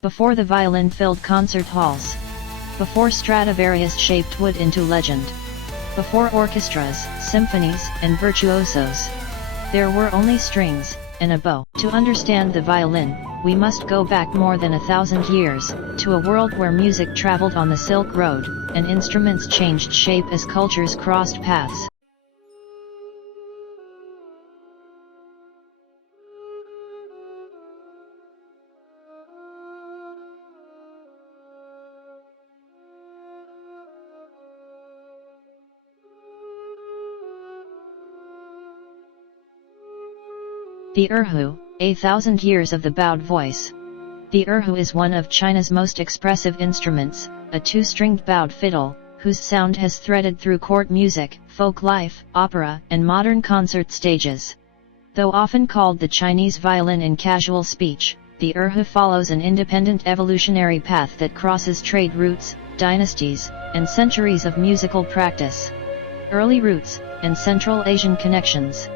Before the violin filled concert halls. Before Stradivarius shaped wood into legend. Before orchestras, symphonies, and virtuosos. There were only strings, and a bow. To understand the violin, we must go back more than 1,000 years, to a world where music traveled on the Silk Road, and instruments changed shape as cultures crossed paths. The Erhu, 1,000 years of the bowed voice. The Erhu is one of China's most expressive instruments, a two-stringed bowed fiddle, whose sound has threaded through court music, folk life, opera, and modern concert stages. Though often called the Chinese violin in casual speech, the Erhu follows an independent evolutionary path that crosses trade routes, dynasties, and centuries of musical practice. Early roots, and Central Asian connections.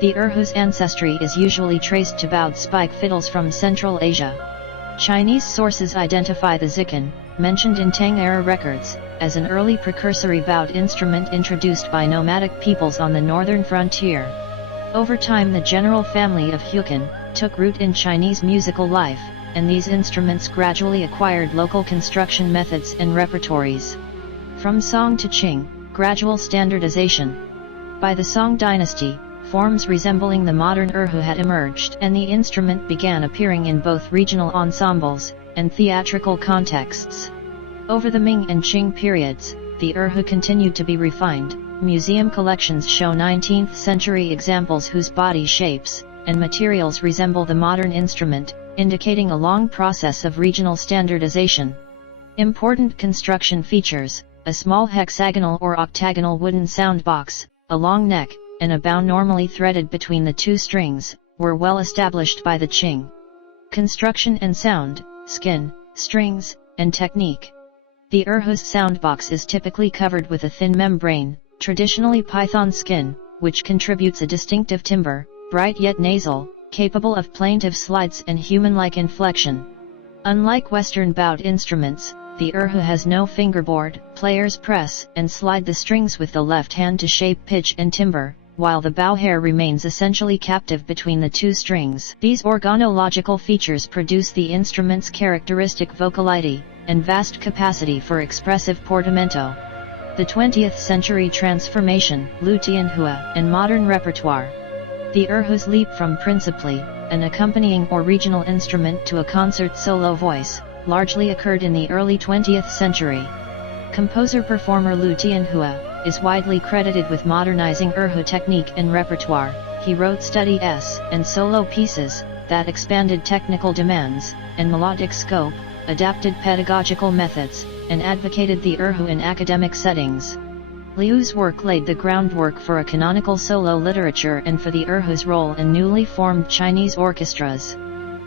The Erhu's ancestry is usually traced to bowed spike fiddles from Central Asia. Chinese sources identify the ziken, mentioned in Tang-era records, as an early precursory bowed instrument introduced by nomadic peoples on the northern frontier. Over time the general family of Haegeum took root in Chinese musical life, and these instruments gradually acquired local construction methods and repertories. From Song to Qing, gradual standardization. By the Song dynasty, forms resembling the modern Erhu had emerged, and the instrument began appearing in both regional ensembles and theatrical contexts. Over the Ming and Qing periods, the Erhu continued to be refined. Museum collections show 19th century examples whose body shapes and materials resemble the modern instrument, indicating a long process of regional standardization. Important construction features: a small hexagonal or octagonal wooden soundbox, a long neck, and a bow normally threaded between the two strings, were well established by the Qing. Construction and sound, skin, strings, and technique. The Erhu's soundbox is typically covered with a thin membrane, traditionally python skin, which contributes a distinctive timbre, bright yet nasal, capable of plaintive slides and human-like inflection. Unlike Western bowed instruments, the Erhu has no fingerboard. Players press and slide the strings with the left hand to shape pitch and timbre, while the bow hair remains essentially captive between the two strings. These organological features produce the instrument's characteristic vocality and vast capacity for expressive portamento. The 20th century transformation, Lutianhua, and modern repertoire. The Erhu's leap from principally an accompanying or regional instrument to a concert solo voice largely occurred in the early 20th century. Composer-performer Lutianhua is widely credited with modernizing Erhu technique and repertoire. He wrote studies and solo pieces that expanded technical demands and melodic scope, adapted pedagogical methods, and advocated the Erhu in academic settings. Liu's work laid the groundwork for a canonical solo literature and for the Erhu's role in newly formed Chinese orchestras.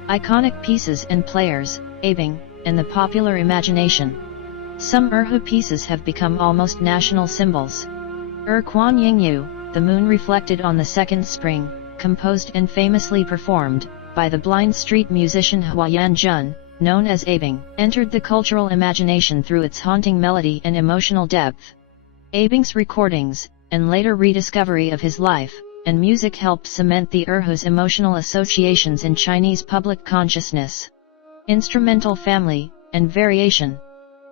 Iconic pieces and players, Abing, and the popular imagination. Some Erhu pieces have become almost national symbols. Kuan Yingyu, The Moon Reflected on the Second Spring, composed and famously performed by the blind street musician Huayan Jun, known as Abing, entered the cultural imagination through its haunting melody and emotional depth. Abing's recordings, and later rediscovery of his life and music helped cement the Erhu's emotional associations in Chinese public consciousness. Instrumental family and variation.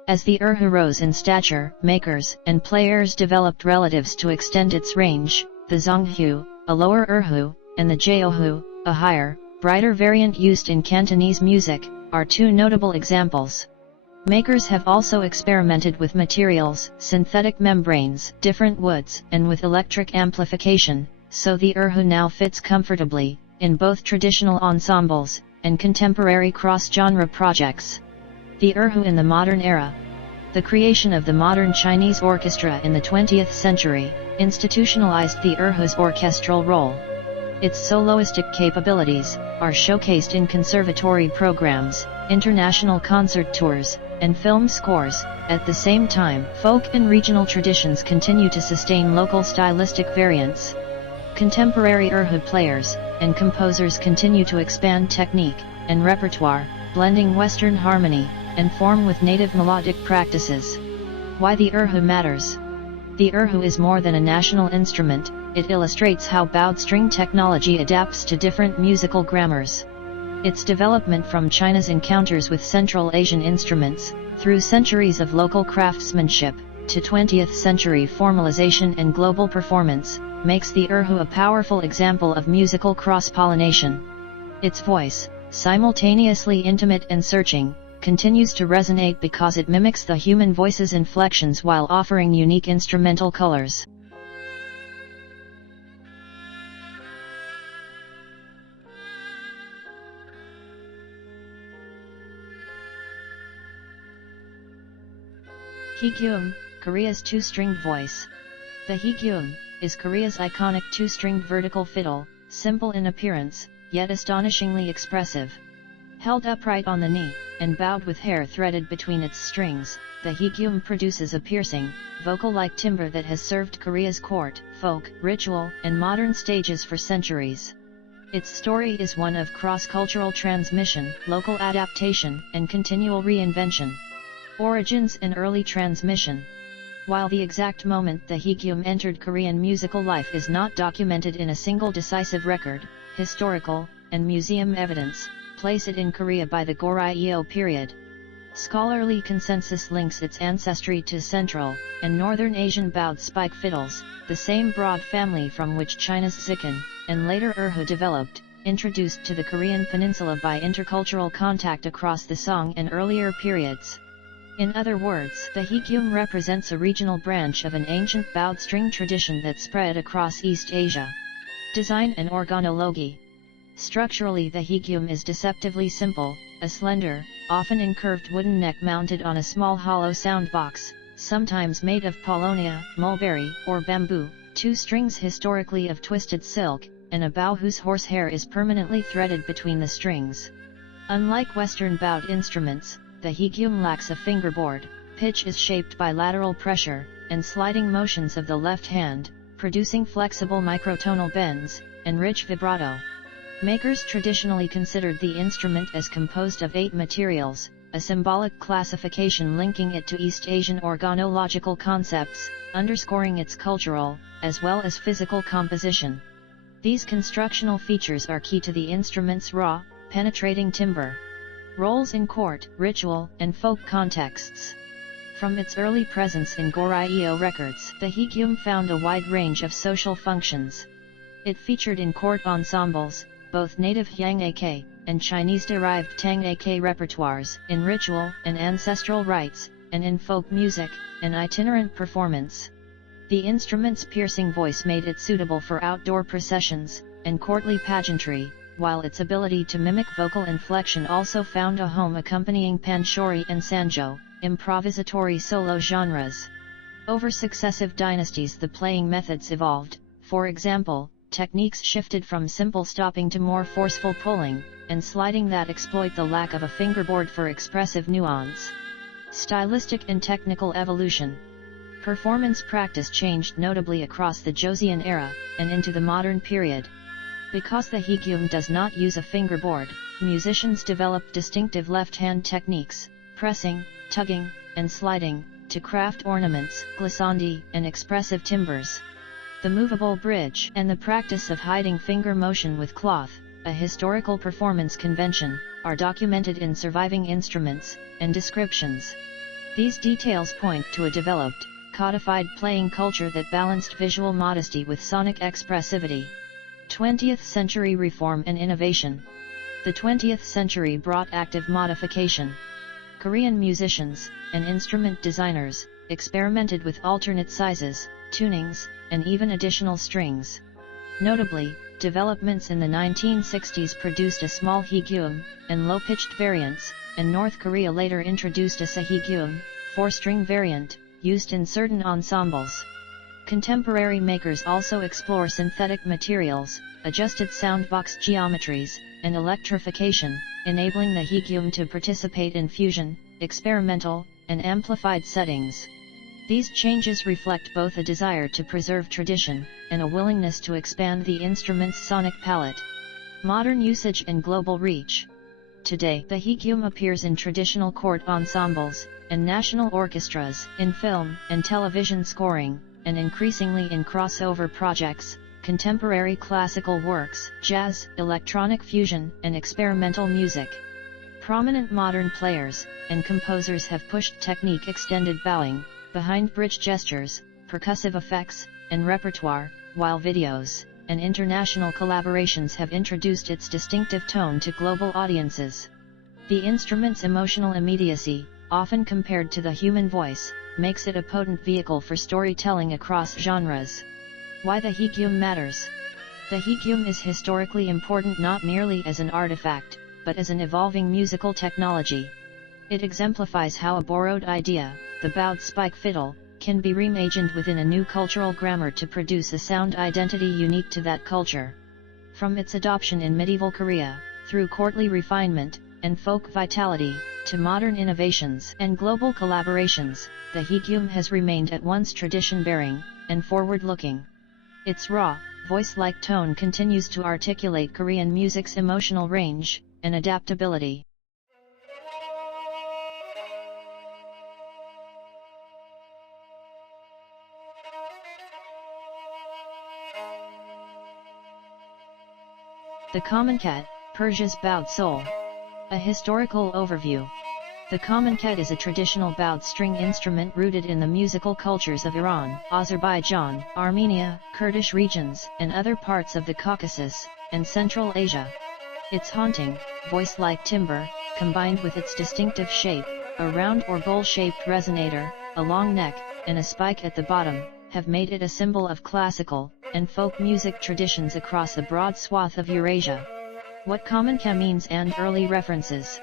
As the Erhu rose in stature, makers and players developed relatives to extend its range. The Zonghu, a lower Erhu, and the Jiaohu, a higher, brighter variant used in Cantonese music, are two notable examples. Makers have also experimented with materials, synthetic membranes, different woods, and with electric amplification, so the Erhu now fits comfortably in both traditional ensembles and contemporary cross-genre projects. The Erhu in the modern era. The creation of the modern Chinese orchestra in the 20th century institutionalized the Erhu's orchestral role. Its soloistic capabilities are showcased in conservatory programs, international concert tours, and film scores. At the same time, folk and regional traditions continue to sustain local stylistic variants. Contemporary Erhu players and composers continue to expand technique and repertoire, blending Western harmony and form with native melodic practices. Why the Erhu matters. The Erhu is more than a national instrument, it illustrates how bowed string technology adapts to different musical grammars. Its development from China's encounters with Central Asian instruments, through centuries of local craftsmanship, to 20th century formalization and global performance, makes the Erhu a powerful example of musical cross-pollination. Its voice, simultaneously intimate and searching, continues to resonate because it mimics the human voice's inflections while offering unique instrumental colors. Haegeum, Korea's two-stringed voice. The Haegeum is Korea's iconic two-stringed vertical fiddle, simple in appearance, yet astonishingly expressive. Held upright on the knee, and bowed with hair threaded between its strings, the Haegeum produces a piercing, vocal-like timbre that has served Korea's court, folk, ritual, and modern stages for centuries. Its story is one of cross-cultural transmission, local adaptation, and continual reinvention. Origins and early transmission. While the exact moment the Haegeum entered Korean musical life is not documented in a single decisive record, historical and museum evidence place it in Korea by the Goryeo period. Scholarly consensus links its ancestry to Central and Northern Asian bowed spike fiddles, the same broad family from which China's Zikin, and later Erhu developed, introduced to the Korean peninsula by intercultural contact across the Song and earlier periods. In other words, the Haegeum represents a regional branch of an ancient bowed string tradition that spread across East Asia. Design and organology. Structurally, the Haegeum is deceptively simple, a slender, often incurved wooden neck mounted on a small hollow sound box, sometimes made of paulownia, mulberry, or bamboo, two strings historically of twisted silk, and a bow whose horsehair is permanently threaded between the strings. Unlike Western bowed instruments, the Haegeum lacks a fingerboard. Pitch is shaped by lateral pressure and sliding motions of the left hand, producing flexible microtonal bends and rich vibrato. Makers traditionally considered the instrument as composed of 8 materials, a symbolic classification linking it to East Asian organological concepts, underscoring its cultural, as well as physical composition. These constructional features are key to the instrument's raw, penetrating timbre. Roles in court, ritual, and folk contexts. From its early presence in Goryeo records, the Haegeum found a wide range of social functions. It featured in court ensembles, both native Hyang-ak and Chinese-derived Tang-ak repertoires, in ritual and ancestral rites, and in folk music, and itinerant performance. The instrument's piercing voice made it suitable for outdoor processions and courtly pageantry, while its ability to mimic vocal inflection also found a home accompanying panchori and sanjo, improvisatory solo genres. Over successive dynasties the playing methods evolved, for example, techniques shifted from simple stopping to more forceful pulling, and sliding that exploit the lack of a fingerboard for expressive nuance. Stylistic and technical evolution. Performance practice changed notably across the Joseon era, and into the modern period. Because the Haegeum does not use a fingerboard, musicians developed distinctive left-hand techniques, pressing, tugging, and sliding, to craft ornaments, glissandi, and expressive timbres. The movable bridge and the practice of hiding finger motion with cloth, a historical performance convention, are documented in surviving instruments and descriptions. These details point to a developed, codified playing culture that balanced visual modesty with sonic expressivity. 20th century reform and innovation. The 20th century brought active modification. Korean musicians and instrument designers experimented with alternate sizes, tunings, and even additional strings. Notably, developments in the 1960s produced a small Haegeum and low-pitched variants, and North Korea later introduced a Saegeum, 4-string variant, used in certain ensembles. Contemporary makers also explore synthetic materials, adjusted soundbox geometries, and electrification, enabling the Haegeum to participate in fusion, experimental, and amplified settings. These changes reflect both a desire to preserve tradition, and a willingness to expand the instrument's sonic palette. Modern usage and global reach. Today, the Haegeum appears in traditional court ensembles and national orchestras, in film and television scoring, and increasingly in crossover projects, contemporary classical works, jazz, electronic fusion, and experimental music. Prominent modern players and composers have pushed technique extended bowing, behind bridge gestures, percussive effects, and repertoire, while videos and international collaborations have introduced its distinctive tone to global audiences. The instrument's emotional immediacy, often compared to the human voice, makes it a potent vehicle for storytelling across genres. Why the Haegeum matters? The Haegeum is historically important not merely as an artifact, but as an evolving musical technology. It exemplifies how a borrowed idea, the bowed spike fiddle, can be reimagined within a new cultural grammar to produce a sound identity unique to that culture. From its adoption in medieval Korea, through courtly refinement and folk vitality, to modern innovations and global collaborations, the Haegeum has remained at once tradition-bearing and forward-looking. Its raw, voice-like tone continues to articulate Korean music's emotional range and adaptability. The Kamancheh, Persia's bowed soul. A historical overview. The Kamancheh is a traditional bowed string instrument rooted in the musical cultures of Iran, Azerbaijan, Armenia, Kurdish regions, and other parts of the Caucasus and Central Asia. Its haunting, voice-like timbre, combined with its distinctive shape, a round or bowl-shaped resonator, a long neck, and a spike at the bottom, have made it a symbol of classical and folk music traditions across a broad swath of Eurasia. What Kamancheh means and early references.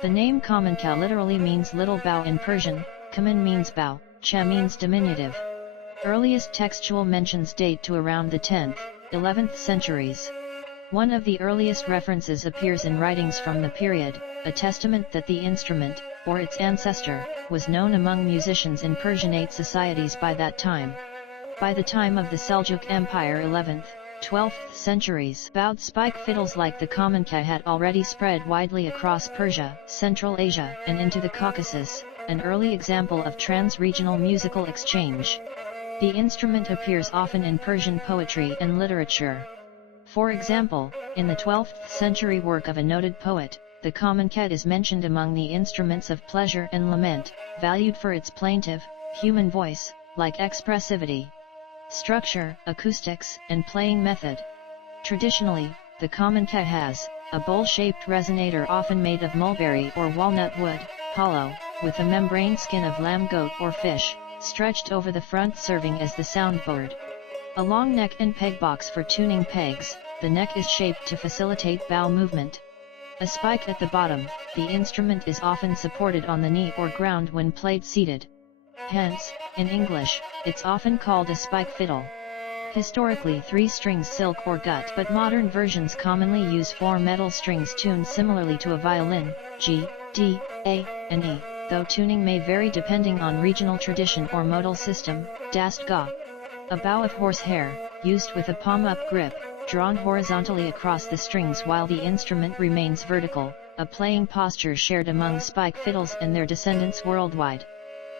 The name Kamancheh literally means little bow in Persian, Kaman means bow, Cheh means diminutive. Earliest textual mentions date to around the 10th, 11th centuries. One of the earliest references appears in writings from the period, a testament that the instrument, or its ancestor, was known among musicians in Persianate societies by that time. By the time of the Seljuk Empire 11th, 12th centuries, bowed spike fiddles like the Kamancheh had already spread widely across Persia, Central Asia, and into the Caucasus, an early example of trans-regional musical exchange. The instrument appears often in Persian poetry and literature. For example, in the 12th century work of a noted poet, the Kamancheh is mentioned among the instruments of pleasure and lament, valued for its plaintive, human voice-like expressivity. Structure, acoustics, and playing method. Traditionally, the Kamancheh has a bowl-shaped resonator often made of mulberry or walnut wood, hollow, with a membrane skin of lamb, goat, or fish, stretched over the front serving as the soundboard. A long neck and peg box for tuning pegs, the neck is shaped to facilitate bow movement. A spike at the bottom, the instrument is often supported on the knee or ground when played seated. Hence, in English, it's often called a spike fiddle. Historically 3 strings silk or gut, but modern versions commonly use 4 metal strings tuned similarly to a violin, G, D, A, and E, though tuning may vary depending on regional tradition or modal system, dast ga. A bow of horsehair, used with a palm-up grip, drawn horizontally across the strings while the instrument remains vertical, a playing posture shared among spike fiddles and their descendants worldwide.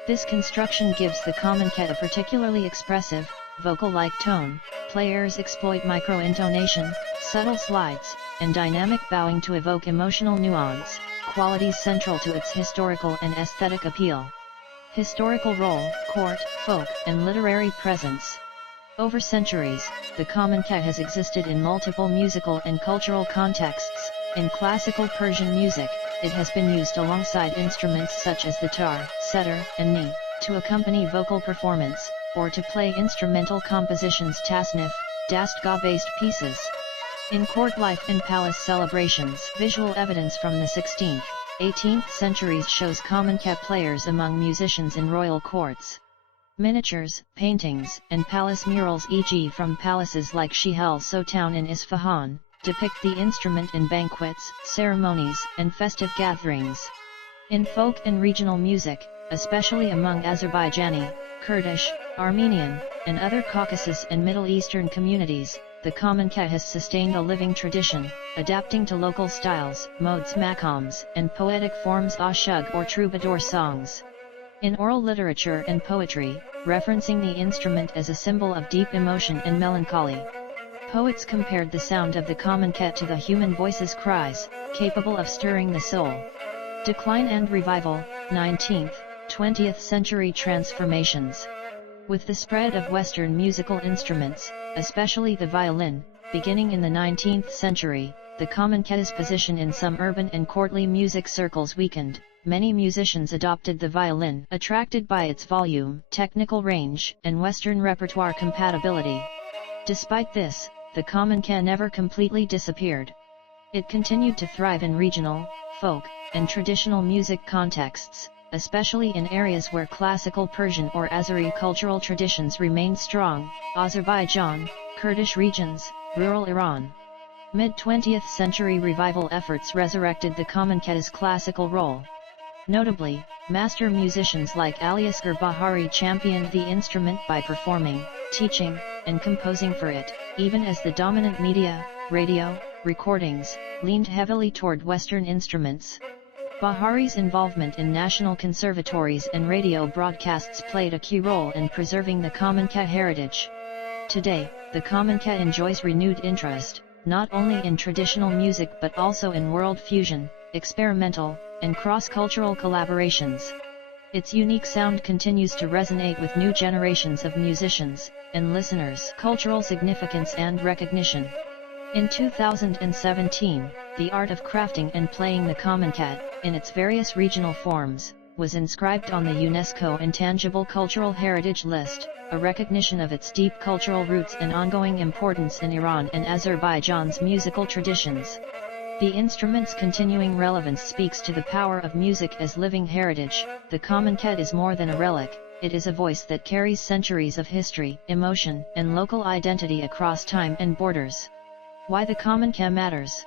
This construction gives the Kamancheh a particularly expressive, vocal-like tone. Players exploit micro-intonation, subtle slides, and dynamic bowing to evoke emotional nuance, qualities central to its historical and aesthetic appeal. Historical role, court, folk, and literary presence. Over centuries, the Kamancheh has existed in multiple musical and cultural contexts. In classical Persian music, it has been used alongside instruments such as the tar, setar, and ni, to accompany vocal performance, or to play instrumental compositions tasnif, dastgah-based pieces. In court life and palace celebrations, visual evidence from the 16th, 18th centuries shows Kamancheh players among musicians in royal courts. Miniatures, paintings, and palace murals, e.g. from palaces like Shihel Sotown in Isfahan, depict the instrument in banquets, ceremonies, and festive gatherings. In folk and regional music, especially among Azerbaijani, Kurdish, Armenian, and other Caucasus and Middle Eastern communities, the Kamancheh has sustained a living tradition, adapting to local styles, modes, maqams, and poetic forms ashug or troubadour songs. In oral literature and poetry, referencing the instrument as a symbol of deep emotion and melancholy. Poets compared the sound of the Kamancheh to the human voice's cries, capable of stirring the soul. Decline and revival, 19th, 20th century transformations. With the spread of Western musical instruments, especially the violin, beginning in the 19th century, the Kamancheh's position in some urban and courtly music circles weakened. Many musicians adopted the violin, attracted by its volume, technical range, and Western repertoire compatibility. Despite this, the Kamancheh never completely disappeared. It continued to thrive in regional, folk, and traditional music contexts, especially in areas where classical Persian or Azeri cultural traditions remained strong, Azerbaijan, Kurdish regions, rural Iran. Mid-20th century revival efforts resurrected the Kamancheh's classical role. Notably, master musicians like Aliasgar Bahari championed the instrument by performing, teaching, and composing for it, even as the dominant media, radio, recordings, leaned heavily toward Western instruments. Bahari's involvement in national conservatories and radio broadcasts played a key role in preserving the Kamancheh heritage. Today, the Kamancheh enjoys renewed interest, not only in traditional music but also in world fusion, experimental, and cross-cultural collaborations. Its unique sound continues to resonate with new generations of musicians and listeners. Cultural significance and recognition. In 2017, the art of crafting and playing the Kamancheh, in its various regional forms, was inscribed on the UNESCO Intangible Cultural Heritage List, a recognition of its deep cultural roots and ongoing importance in Iran and Azerbaijan's musical traditions. The instrument's continuing relevance speaks to the power of music as living heritage. The Kamancheh is more than a relic, it is a voice that carries centuries of history, emotion, and local identity across time and borders. Why the Kamancheh matters?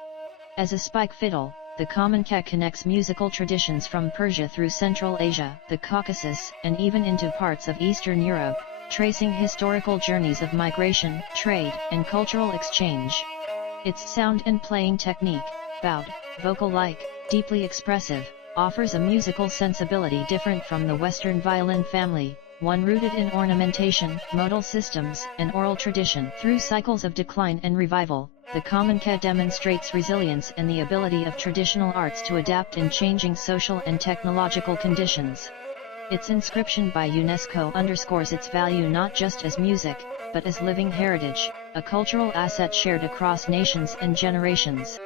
As a spike fiddle, the Kamancheh connects musical traditions from Persia through Central Asia, the Caucasus, and even into parts of Eastern Europe, tracing historical journeys of migration, trade, and cultural exchange. Its sound and playing technique, bowed, vocal-like, deeply expressive, offers a musical sensibility different from the Western violin family, one rooted in ornamentation, modal systems, and oral tradition. Through cycles of decline and revival, the Kamancheh demonstrates resilience and the ability of traditional arts to adapt in changing social and technological conditions. Its inscription by UNESCO underscores its value not just as music, but as living heritage, a cultural asset shared across nations and generations.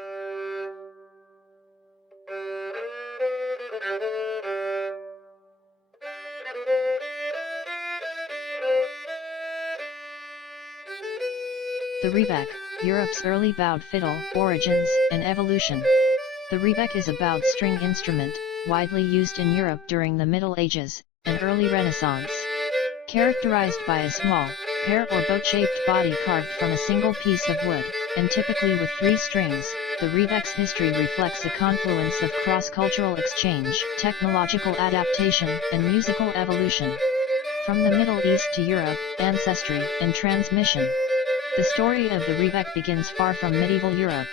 The Rebec, Europe's early bowed fiddle, origins and evolution. The rebec is a bowed string instrument, widely used in Europe during the Middle Ages and early Renaissance. Characterized by a small, pear or boat-shaped body carved from a single piece of wood, and typically with 3 strings, the rebec's history reflects a confluence of cross-cultural exchange, technological adaptation, and musical evolution. From the Middle East to Europe, ancestry and transmission. The story of the rebec begins far from medieval Europe.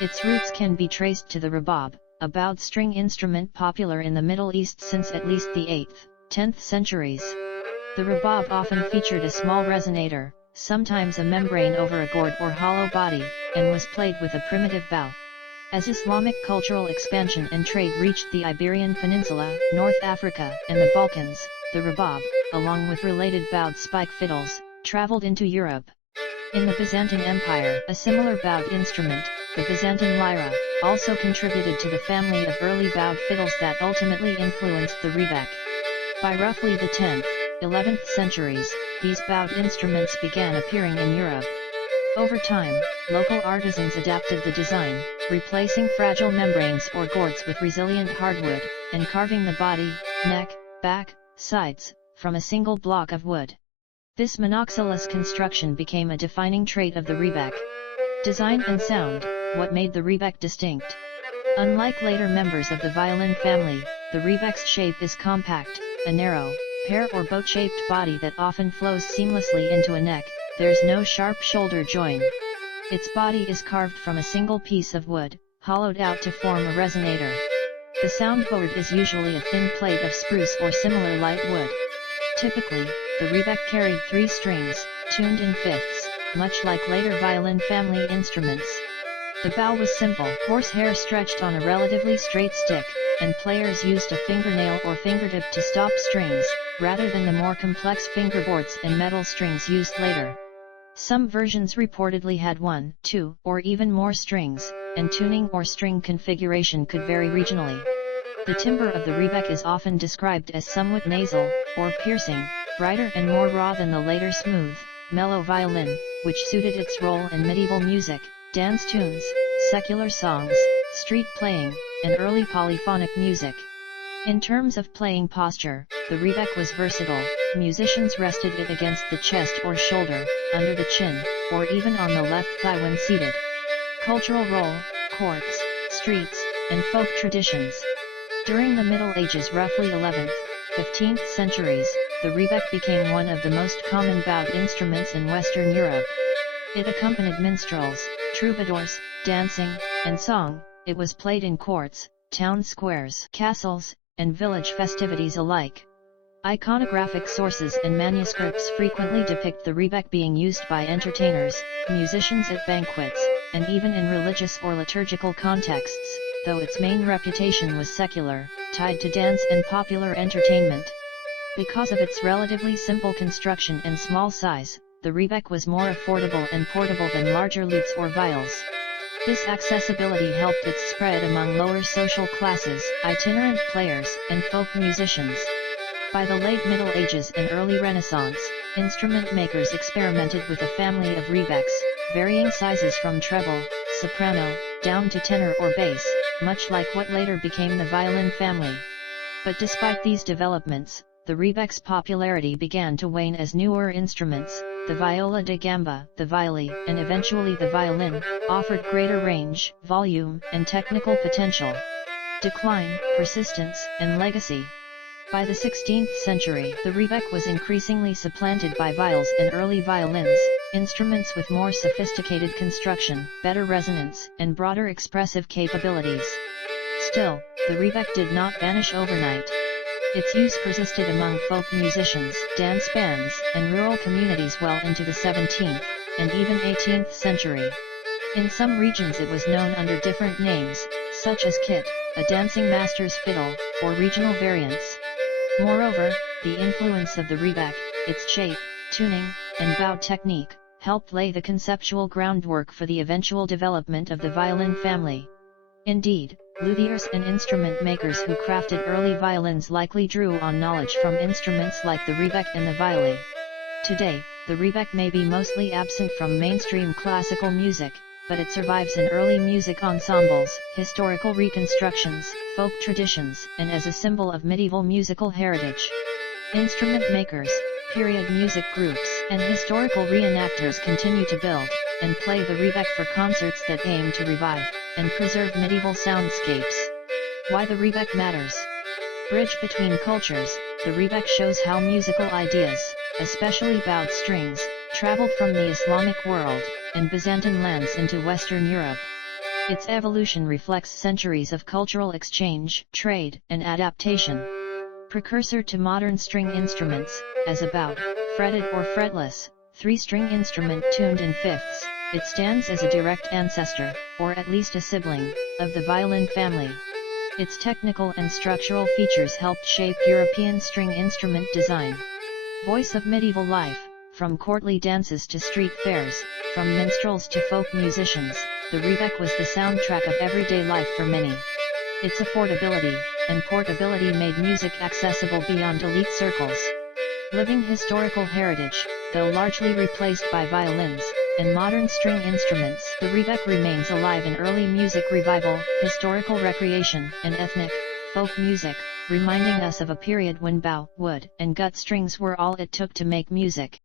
Its roots can be traced to the rebab, a bowed string instrument popular in the Middle East since at least the 8th, 10th centuries. The rebab often featured a small resonator, sometimes a membrane over a gourd or hollow body, and was played with a primitive bow. As Islamic cultural expansion and trade reached the Iberian Peninsula, North Africa, and the Balkans, the rebab, along with related bowed spike fiddles, traveled into Europe. In the Byzantine Empire, a similar bowed instrument, the Byzantine lyra, also contributed to the family of early bowed fiddles that ultimately influenced the rebec. By roughly the 10th, 11th centuries, these bowed instruments began appearing in Europe. Over time, local artisans adapted the design, replacing fragile membranes or gourds with resilient hardwood, and carving the body, neck, back, sides, from a single block of wood. This monoxylous construction became a defining trait of the rebec. Design and sound, what made the rebec distinct. Unlike later members of the violin family, the rebec's shape is compact, a narrow, pear or boat-shaped body that often flows seamlessly into a neck, there's no sharp shoulder join. Its body is carved from a single piece of wood, hollowed out to form a resonator. The soundboard is usually a thin plate of spruce or similar light wood. Typically, the rebec carried 3 strings, tuned in fifths, much like later violin family instruments. The bow was simple, horsehair stretched on a relatively straight stick, and players used a fingernail or fingertip to stop strings, rather than the more complex fingerboards and metal strings used later. Some versions reportedly had 1, 2, or even more strings, and tuning or string configuration could vary regionally. The timbre of the rebec is often described as somewhat nasal, or piercing, brighter and more raw than the later smooth, mellow violin, which suited its role in medieval music, dance tunes, secular songs, street playing, and early polyphonic music. In terms of playing posture, the rebec was versatile. Musicians rested it against the chest or shoulder, under the chin, or even on the left thigh when seated. Cultural role, courts, streets, and folk traditions. During the Middle Ages, roughly 11th, 15th centuries, the rebec became one of the most common bowed instruments in Western Europe. It accompanied minstrels, troubadours, dancing, and song. It was played in courts, town squares, castles, and village festivities alike. Iconographic sources and manuscripts frequently depict the rebec being used by entertainers, musicians at banquets, and even in religious or liturgical contexts, though its main reputation was secular, tied to dance and popular entertainment. Because of its relatively simple construction and small size, the rebec was more affordable and portable than larger lutes or viols. This accessibility helped its spread among lower social classes, itinerant players, and folk musicians. By the late Middle Ages and early Renaissance, instrument makers experimented with a family of rebecs, varying sizes from treble, soprano, down to tenor or bass, much like what later became the violin family. But despite these developments, the rebec's popularity began to wane as newer instruments, the viola da gamba, the viole, and eventually the violin, offered greater range, volume, and technical potential. Decline, persistence, and legacy. By the 16th century, the rebec was increasingly supplanted by viols and early violins, instruments with more sophisticated construction, better resonance, and broader expressive capabilities. Still, the rebec did not vanish overnight. Its use persisted among folk musicians, dance bands, and rural communities well into the 17th, and even 18th century. In some regions it was known under different names, such as kit, a dancing master's fiddle, or regional variants. Moreover, the influence of the rebec, its shape, tuning, and bow technique, helped lay the conceptual groundwork for the eventual development of the violin family. Indeed, luthiers and instrument makers who crafted early violins likely drew on knowledge from instruments like the rebec and the viole. Today, the rebec may be mostly absent from mainstream classical music, but it survives in early music ensembles, historical reconstructions, folk traditions, and as a symbol of medieval musical heritage. Instrument makers, period music groups, and historical reenactors continue to build and play the rebec for concerts that aim to revive and preserve medieval soundscapes. Why the rebec matters. Bridge between cultures, the rebec shows how musical ideas, especially bowed strings, traveled from the Islamic world and Byzantine lands into Western Europe. Its evolution reflects centuries of cultural exchange, trade, and adaptation. Precursor to modern string instruments, as a bowed, fretted or fretless, 3-string instrument tuned in fifths, it stands as a direct ancestor, or at least a sibling, of the violin family. Its technical and structural features helped shape European string instrument design. Voice of medieval life, from courtly dances to street fairs, from minstrels to folk musicians, the rebec was the soundtrack of everyday life for many. Its affordability and portability made music accessible beyond elite circles. Living historical heritage, though largely replaced by violins and modern string instruments, the rebec remains alive in early music revival, historical recreation, and ethnic, folk music, reminding us of a period when bow, wood, and gut strings were all it took to make music.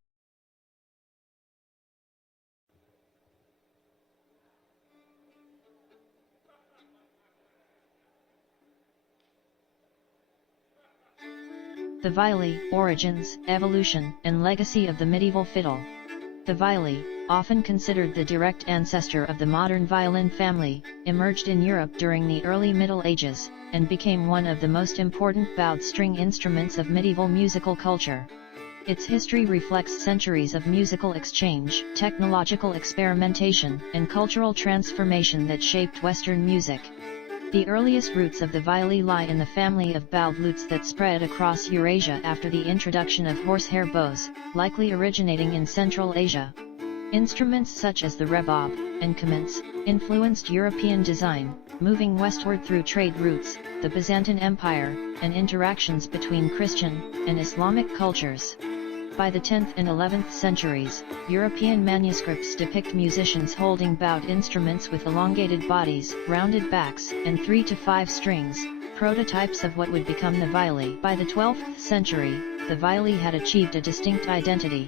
The viole, origins, evolution, and legacy of the medieval fiddle. The viole, often considered the direct ancestor of the modern violin family, emerged in Europe during the early Middle Ages, and became one of the most important bowed string instruments of medieval musical culture. Its history reflects centuries of musical exchange, technological experimentation, and cultural transformation that shaped Western music. The earliest roots of the viole lie in the family of bowed lutes that spread across Eurasia after the introduction of horsehair bows, likely originating in Central Asia. Instruments such as the rebab and kamancheh influenced European design, moving westward through trade routes, the Byzantine Empire, and interactions between Christian and Islamic cultures. By the 10th and 11th centuries, European manuscripts depict musicians holding bowed instruments with elongated bodies, rounded backs, and 3 to 5 strings, prototypes of what would become the viole. By the 12th century, the viole had achieved a distinct identity.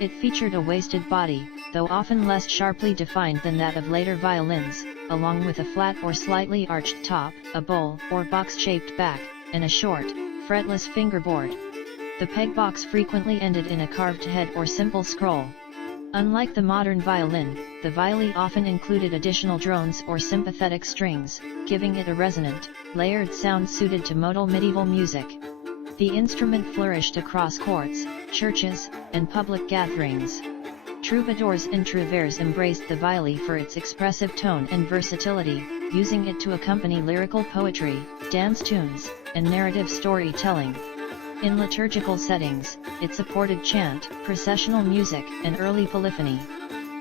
It featured a waisted body, though often less sharply defined than that of later violins, along with a flat or slightly arched top, a bowl or box-shaped back, and a short, fretless fingerboard. The pegbox frequently ended in a carved head or simple scroll. Unlike the modern violin, the viole often included additional drones or sympathetic strings, giving it a resonant, layered sound suited to modal medieval music. The instrument flourished across courts, churches, and public gatherings. Troubadours and trouvères embraced the viole for its expressive tone and versatility, using it to accompany lyrical poetry, dance tunes, and narrative storytelling. In liturgical settings, it supported chant, processional music, and early polyphony.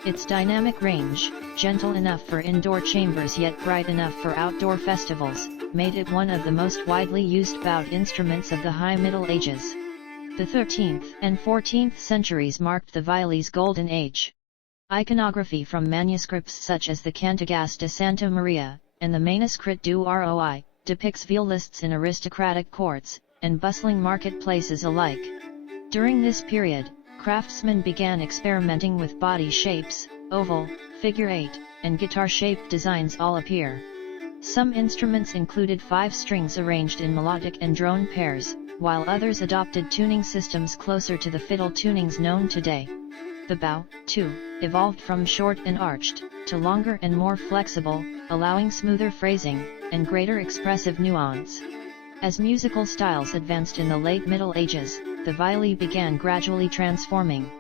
Its dynamic range, gentle enough for indoor chambers yet bright enough for outdoor festivals, made it one of the most widely used bowed instruments of the High Middle Ages. The 13th and 14th centuries marked the viole's golden age. Iconography from manuscripts such as the Cantagas de Santa Maria, and the Manuscrit du Roi, depicts violists in aristocratic courts and bustling marketplaces alike. During this period, craftsmen began experimenting with body shapes, oval, figure 8, and guitar-shaped designs all appear. Some instruments included 5 strings arranged in melodic and drone pairs, while others adopted tuning systems closer to the fiddle tunings known today. The bow, too, evolved from short and arched, to longer and more flexible, allowing smoother phrasing, and greater expressive nuance. As musical styles advanced in the late Middle Ages, the viole began gradually transforming.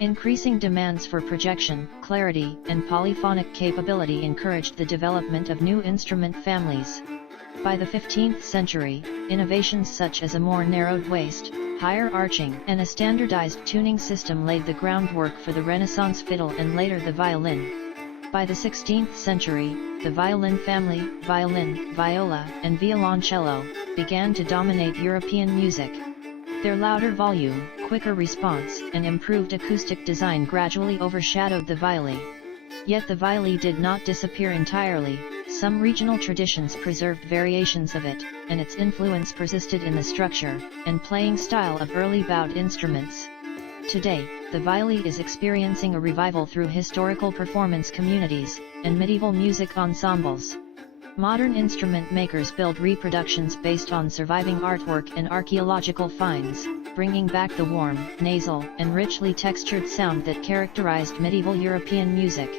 Increasing demands for projection, clarity, and polyphonic capability encouraged the development of new instrument families. By the 15th century, innovations such as a more narrowed waist, higher arching, and a standardized tuning system laid the groundwork for the Renaissance fiddle and later the violin. By the 16th century, the violin family, violin, viola, and violoncello, began to dominate European music. Their louder volume, quicker response, and improved acoustic design gradually overshadowed the viole. Yet the viole did not disappear entirely. Some regional traditions preserved variations of it, and its influence persisted in the structure and playing style of early bowed instruments. Today, the viole is experiencing a revival through historical performance communities and medieval music ensembles. Modern instrument makers build reproductions based on surviving artwork and archaeological finds, bringing back the warm, nasal, and richly textured sound that characterized medieval European music.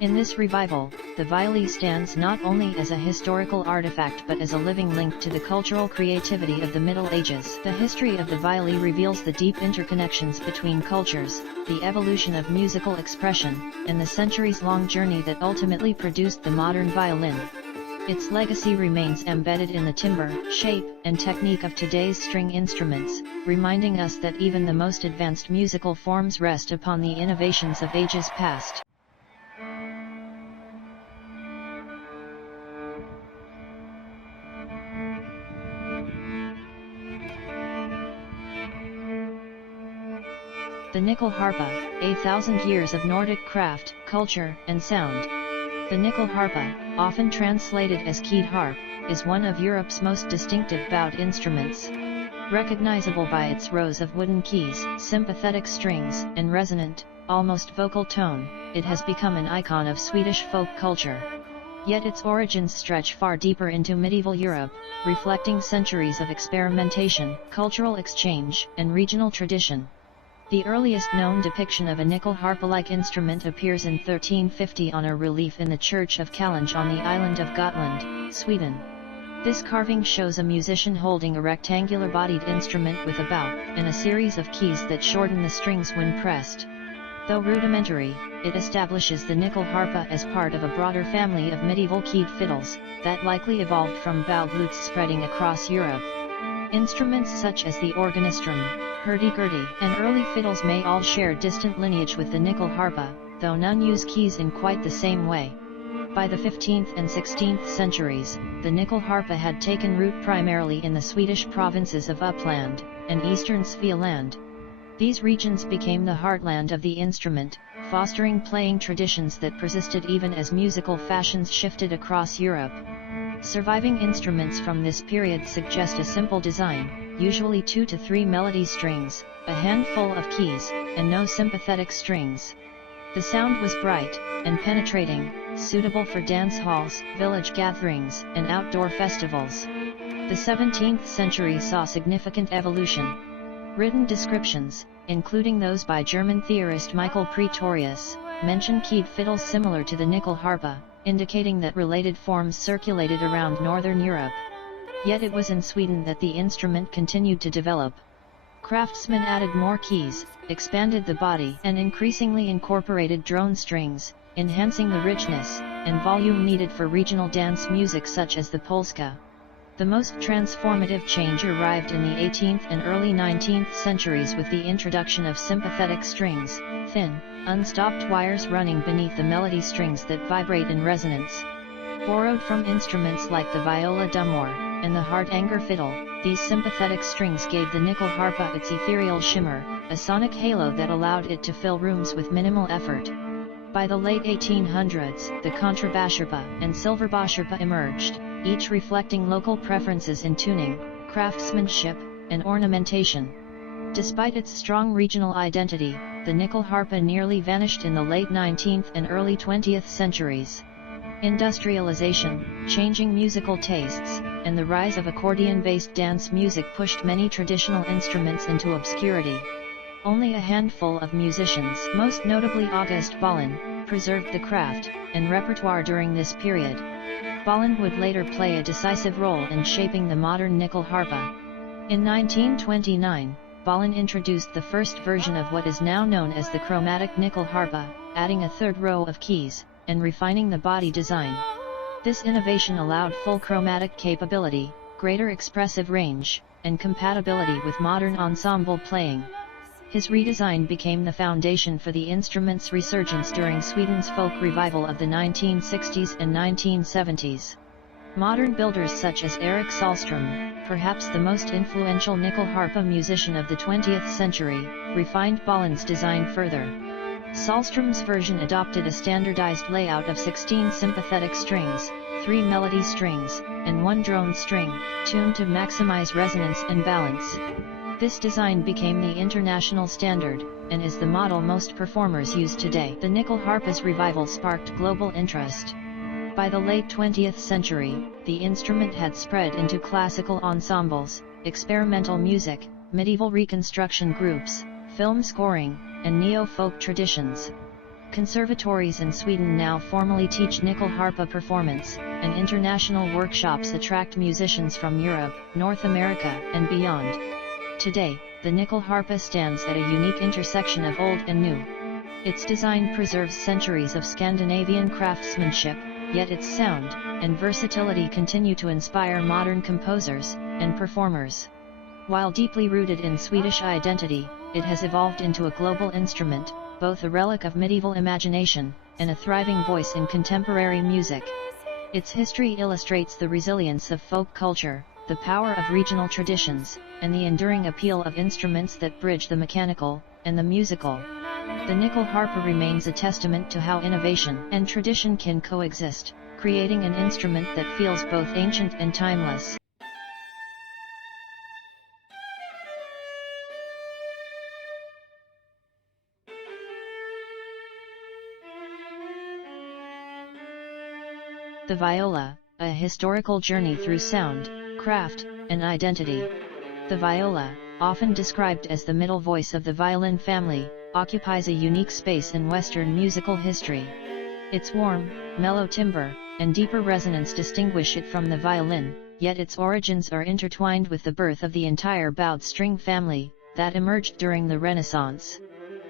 In this revival, the viole stands not only as a historical artifact but as a living link to the cultural creativity of the Middle Ages. The history of the viole reveals the deep interconnections between cultures, the evolution of musical expression, and the centuries-long journey that ultimately produced the modern violin. Its legacy remains embedded in the timbre, shape, and technique of today's string instruments, reminding us that even the most advanced musical forms rest upon the innovations of ages past. The Nyckelharpa, 1,000 years of Nordic craft, culture, and sound. The Nyckelharpa, often translated as keyed harp, is one of Europe's most distinctive bowed instruments. Recognizable by its rows of wooden keys, sympathetic strings, and resonant, almost vocal tone, it has become an icon of Swedish folk culture. Yet its origins stretch far deeper into medieval Europe, reflecting centuries of experimentation, cultural exchange, and regional tradition. The earliest known depiction of a Nyckelharpa-like instrument appears in 1350 on a relief in the church of Kamancheh on the island of Gotland, Sweden. This carving shows a musician holding a rectangular-bodied instrument with a bow, and a series of keys that shorten the strings when pressed. Though rudimentary, it establishes the Nyckelharpa as part of a broader family of medieval keyed fiddles, that likely evolved from bowed lutes spreading across Europe. Instruments such as the organistrum, hurdy-gurdy, and early fiddles may all share distant lineage with the Nyckelharpa, though none use keys in quite the same way. By the 15th and 16th centuries, the Nyckelharpa had taken root primarily in the Swedish provinces of Uppland and eastern Svealand. These regions became the heartland of the instrument, fostering playing traditions that persisted even as musical fashions shifted across Europe. Surviving instruments from this period suggest a simple design, usually 2 to 3 melody strings, a handful of keys, and no sympathetic strings. The sound was bright and penetrating, suitable for dance halls, village gatherings, and outdoor festivals. The 17th century saw significant evolution. Written descriptions, including those by German theorist Michael Praetorius, mention keyed fiddles similar to the Nyckelharpa, indicating that related forms circulated around northern Europe. Yet it was in Sweden that the instrument continued to develop. Craftsmen added more keys, expanded the body, and increasingly incorporated drone strings, enhancing the richness and volume needed for regional dance music such as the polska. The most transformative change arrived in the 18th and early 19th centuries with the introduction of sympathetic strings, thin, unstopped wires running beneath the melody strings that vibrate in resonance. Borrowed from instruments like the Viola d'amore and the Hardanger Fiddle, these sympathetic strings gave the Nyckelharpa its ethereal shimmer, a sonic halo that allowed it to fill rooms with minimal effort. By the late 1800s, the Contrabasharpa and Silverbasharpa emerged, each reflecting local preferences in tuning, craftsmanship, and ornamentation. Despite its strong regional identity, the Nyckelharpa nearly vanished in the late 19th and early 20th centuries. Industrialization, changing musical tastes, and the rise of accordion-based dance music pushed many traditional instruments into obscurity. Only a handful of musicians, most notably August Violin, preserved the craft and repertoire during this period. Violin would later play a decisive role in shaping the modern Nyckelharpa. In 1929, Violin introduced the first version of what is now known as the chromatic Nyckelharpa, adding a third row of keys, and refining the body design. This innovation allowed full chromatic capability, greater expressive range, and compatibility with modern ensemble playing. His redesign became the foundation for the instrument's resurgence during Sweden's folk revival of the 1960s and 1970s. Modern builders such as Erik Sahlström, perhaps the most influential Nyckelharpa musician of the 20th century, refined Violin's design further. Sahlström's version adopted a standardized layout of 16 sympathetic strings, 3 melody strings, and 1 drone string, tuned to maximize resonance and balance. This design became the international standard, and is the model most performers use today. The Nyckelharpa's revival sparked global interest. By the late 20th century, the instrument had spread into classical ensembles, experimental music, medieval reconstruction groups, film scoring, and neo-folk traditions. Conservatories in Sweden now formally teach Nyckelharpa performance, and international workshops attract musicians from Europe, North America, and beyond. Today, the Nyckelharpa stands at a unique intersection of old and new. Its design preserves centuries of Scandinavian craftsmanship, yet its sound and versatility continue to inspire modern composers and performers. While deeply rooted in Swedish identity, it has evolved into a global instrument, both a relic of medieval imagination and a thriving voice in contemporary music. Its history illustrates the resilience of folk culture, the power of regional traditions, and the enduring appeal of instruments that bridge the mechanical and the musical. The Nyckelharpa remains a testament to how innovation and tradition can coexist, creating an instrument that feels both ancient and timeless. The viola, a historical journey through sound, craft, and identity. The viola, often described as the middle voice of the violin family, occupies a unique space in Western musical history. Its warm, mellow timbre, and deeper resonance distinguish it from the violin, yet its origins are intertwined with the birth of the entire bowed string family, that emerged during the Renaissance.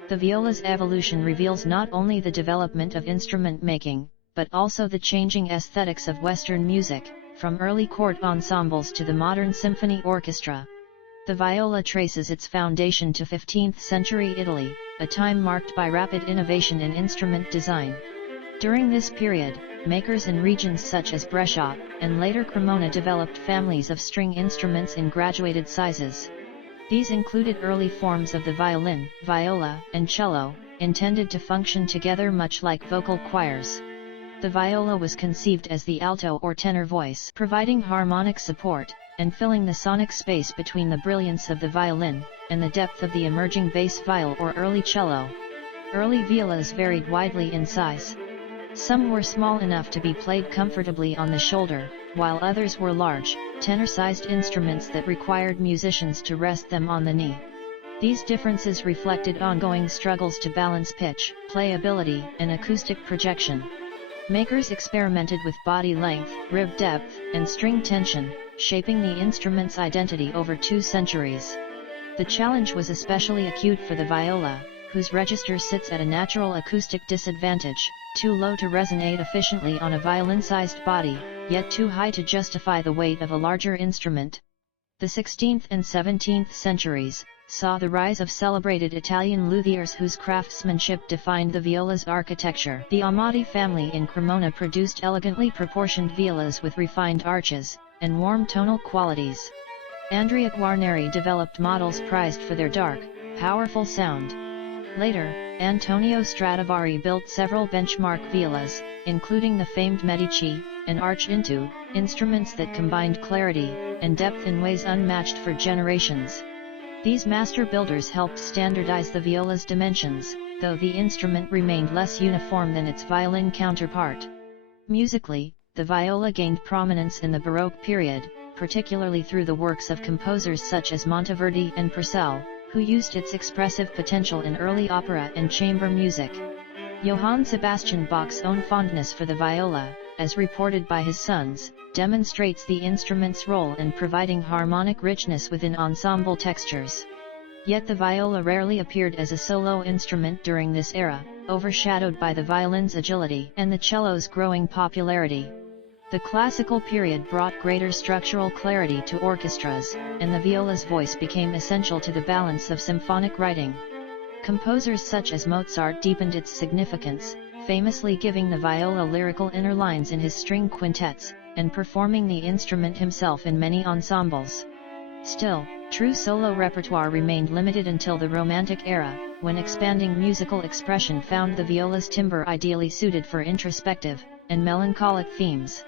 The viola's evolution reveals not only the development of instrument making, but also the changing aesthetics of Western music, from early court ensembles to the modern symphony orchestra. The viola traces its foundation to 15th century Italy, a time marked by rapid innovation in instrument design. During this period, makers in regions such as Brescia, and later Cremona developed families of string instruments in graduated sizes. These included early forms of the violin, viola, and cello, intended to function together much like vocal choirs. The viola was conceived as the alto or tenor voice, providing harmonic support, and filling the sonic space between the brilliance of the violin, and the depth of the emerging bass viol or early cello. Early violas varied widely in size. Some were small enough to be played comfortably on the shoulder, while others were large, tenor-sized instruments that required musicians to rest them on the knee. These differences reflected ongoing struggles to balance pitch, playability, and acoustic projection. Makers experimented with body length, rib depth, and string tension, shaping the instrument's identity over 2 centuries. The challenge was especially acute for the viola, whose register sits at a natural acoustic disadvantage, too low to resonate efficiently on a violin-sized body, yet too high to justify the weight of a larger instrument. The 16th and 17th centuries saw the rise of celebrated Italian luthiers whose craftsmanship defined the viola's architecture. The Amati family in Cremona produced elegantly proportioned violas with refined arches, and warm tonal qualities. Andrea Guarneri developed models prized for their dark, powerful sound. Later, Antonio Stradivari built several benchmark violas, including the famed Medici, and Archintu, instruments that combined clarity and depth in ways unmatched for generations. These master builders helped standardize the viola's dimensions, though the instrument remained less uniform than its violin counterpart. Musically, the viola gained prominence in the Baroque period, particularly through the works of composers such as Monteverdi and Purcell, who used its expressive potential in early opera and chamber music. Johann Sebastian Bach's own fondness for the viola, as reported by his sons, demonstrates the instrument's role in providing harmonic richness within ensemble textures. Yet the viola rarely appeared as a solo instrument during this era, overshadowed by the violin's agility and the cello's growing popularity. The classical period brought greater structural clarity to orchestras, and the viola's voice became essential to the balance of symphonic writing. Composers such as Mozart deepened its significance, famously giving the viola lyrical inner lines in his string quintets, and performing the instrument himself in many ensembles. Still, true solo repertoire remained limited until the Romantic era, when expanding musical expression found the viola's timbre ideally suited for introspective and melancholic themes.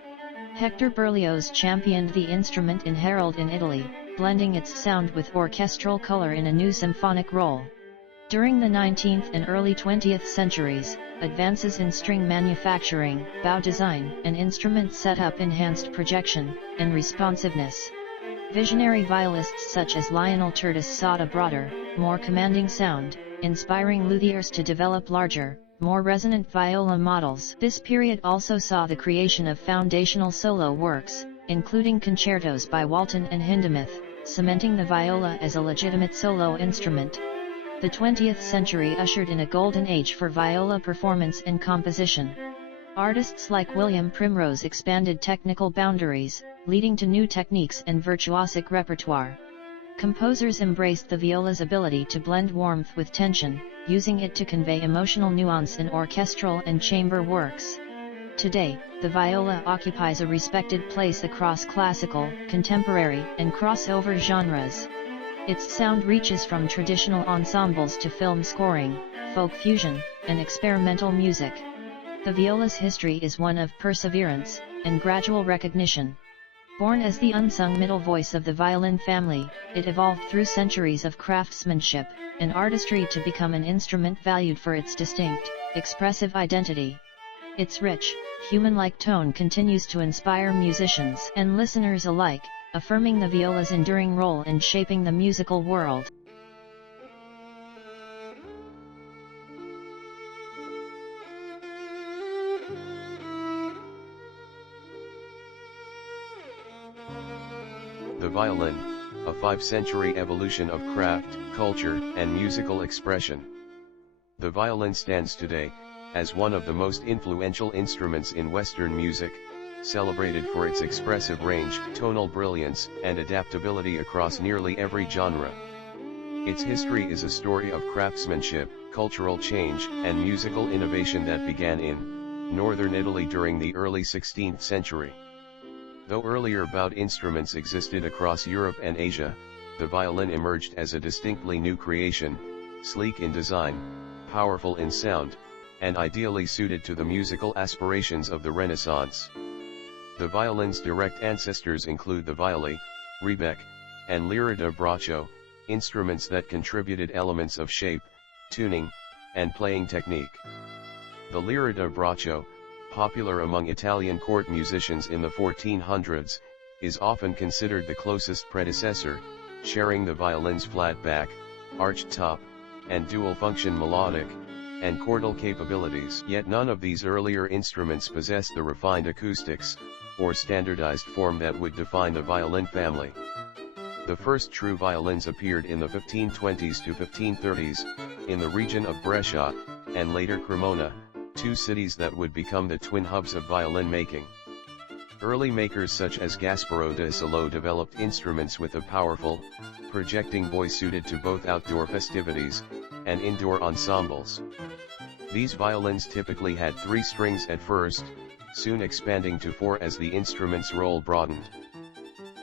Hector Berlioz championed the instrument in Harold in Italy, blending its sound with orchestral color in a new symphonic role. During the 19th and early 20th centuries, advances in string manufacturing, bow design, and instrument setup enhanced projection and responsiveness. Visionary violists such as Lionel Tertis sought a broader, more commanding sound, inspiring luthiers to develop larger, more resonant viola models. This period also saw the creation of foundational solo works, including concertos by Walton and Hindemith, cementing the viola as a legitimate solo instrument. The 20th century ushered in a golden age for viola performance and composition. Artists like William Primrose expanded technical boundaries, leading to new techniques and virtuosic repertoire. Composers embraced the viola's ability to blend warmth with tension, using it to convey emotional nuance in orchestral and chamber works. Today, the viola occupies a respected place across classical, contemporary, and crossover genres. Its sound reaches from traditional ensembles to film scoring, folk fusion, and experimental music. The viola's history is one of perseverance and gradual recognition. Born as the unsung middle voice of the violin family, it evolved through centuries of craftsmanship and artistry to become an instrument valued for its distinct, expressive identity. Its rich, human-like tone continues to inspire musicians and listeners alike, affirming the viola's enduring role in shaping the musical world. The violin, a 5th-century evolution of craft, culture, and musical expression. The violin stands today as one of the most influential instruments in Western music, celebrated for its expressive range, tonal brilliance, and adaptability across nearly every genre. Its history is a story of craftsmanship, cultural change, and musical innovation that began in northern Italy during the early 16th century. Though earlier bowed instruments existed across Europe and Asia, the violin emerged as a distinctly new creation, sleek in design, powerful in sound, and ideally suited to the musical aspirations of the Renaissance. The violin's direct ancestors include the viole, rebec, and lira da braccio, instruments that contributed elements of shape, tuning, and playing technique. The lira da braccio, popular among Italian court musicians in the 1400s, is often considered the closest predecessor, sharing the violin's flat back, arched top, and dual-function melodic and chordal capabilities. Yet none of these earlier instruments possess the refined acoustics or standardized form that would define the violin family. The first true violins appeared in the 1520s to 1530s, in the region of Brescia, and later Cremona, two cities that would become the twin hubs of violin making. Early makers such as Gasparo da Cello developed instruments with a powerful, projecting voice suited to both outdoor festivities and indoor ensembles. These violins typically had 3 strings at first, soon expanding to 4 as the instrument's role broadened.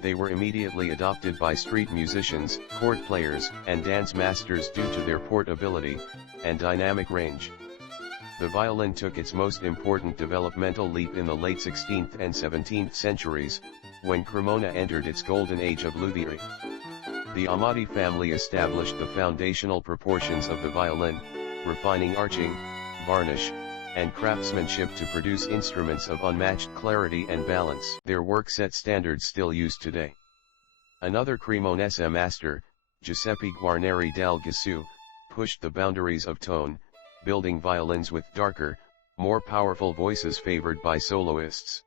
They were immediately adopted by street musicians, court players, and dance masters due to their portability and dynamic range. The violin took its most important developmental leap in the late 16th and 17th centuries, when Cremona entered its golden age of luthiering. The Amati family established the foundational proportions of the violin, refining arching, varnish, and craftsmanship to produce instruments of unmatched clarity and balance. Their work set standards still used today. Another Cremonese master, Giuseppe Guarneri dal Gesù, pushed the boundaries of tone, building violins with darker, more powerful voices favored by soloists.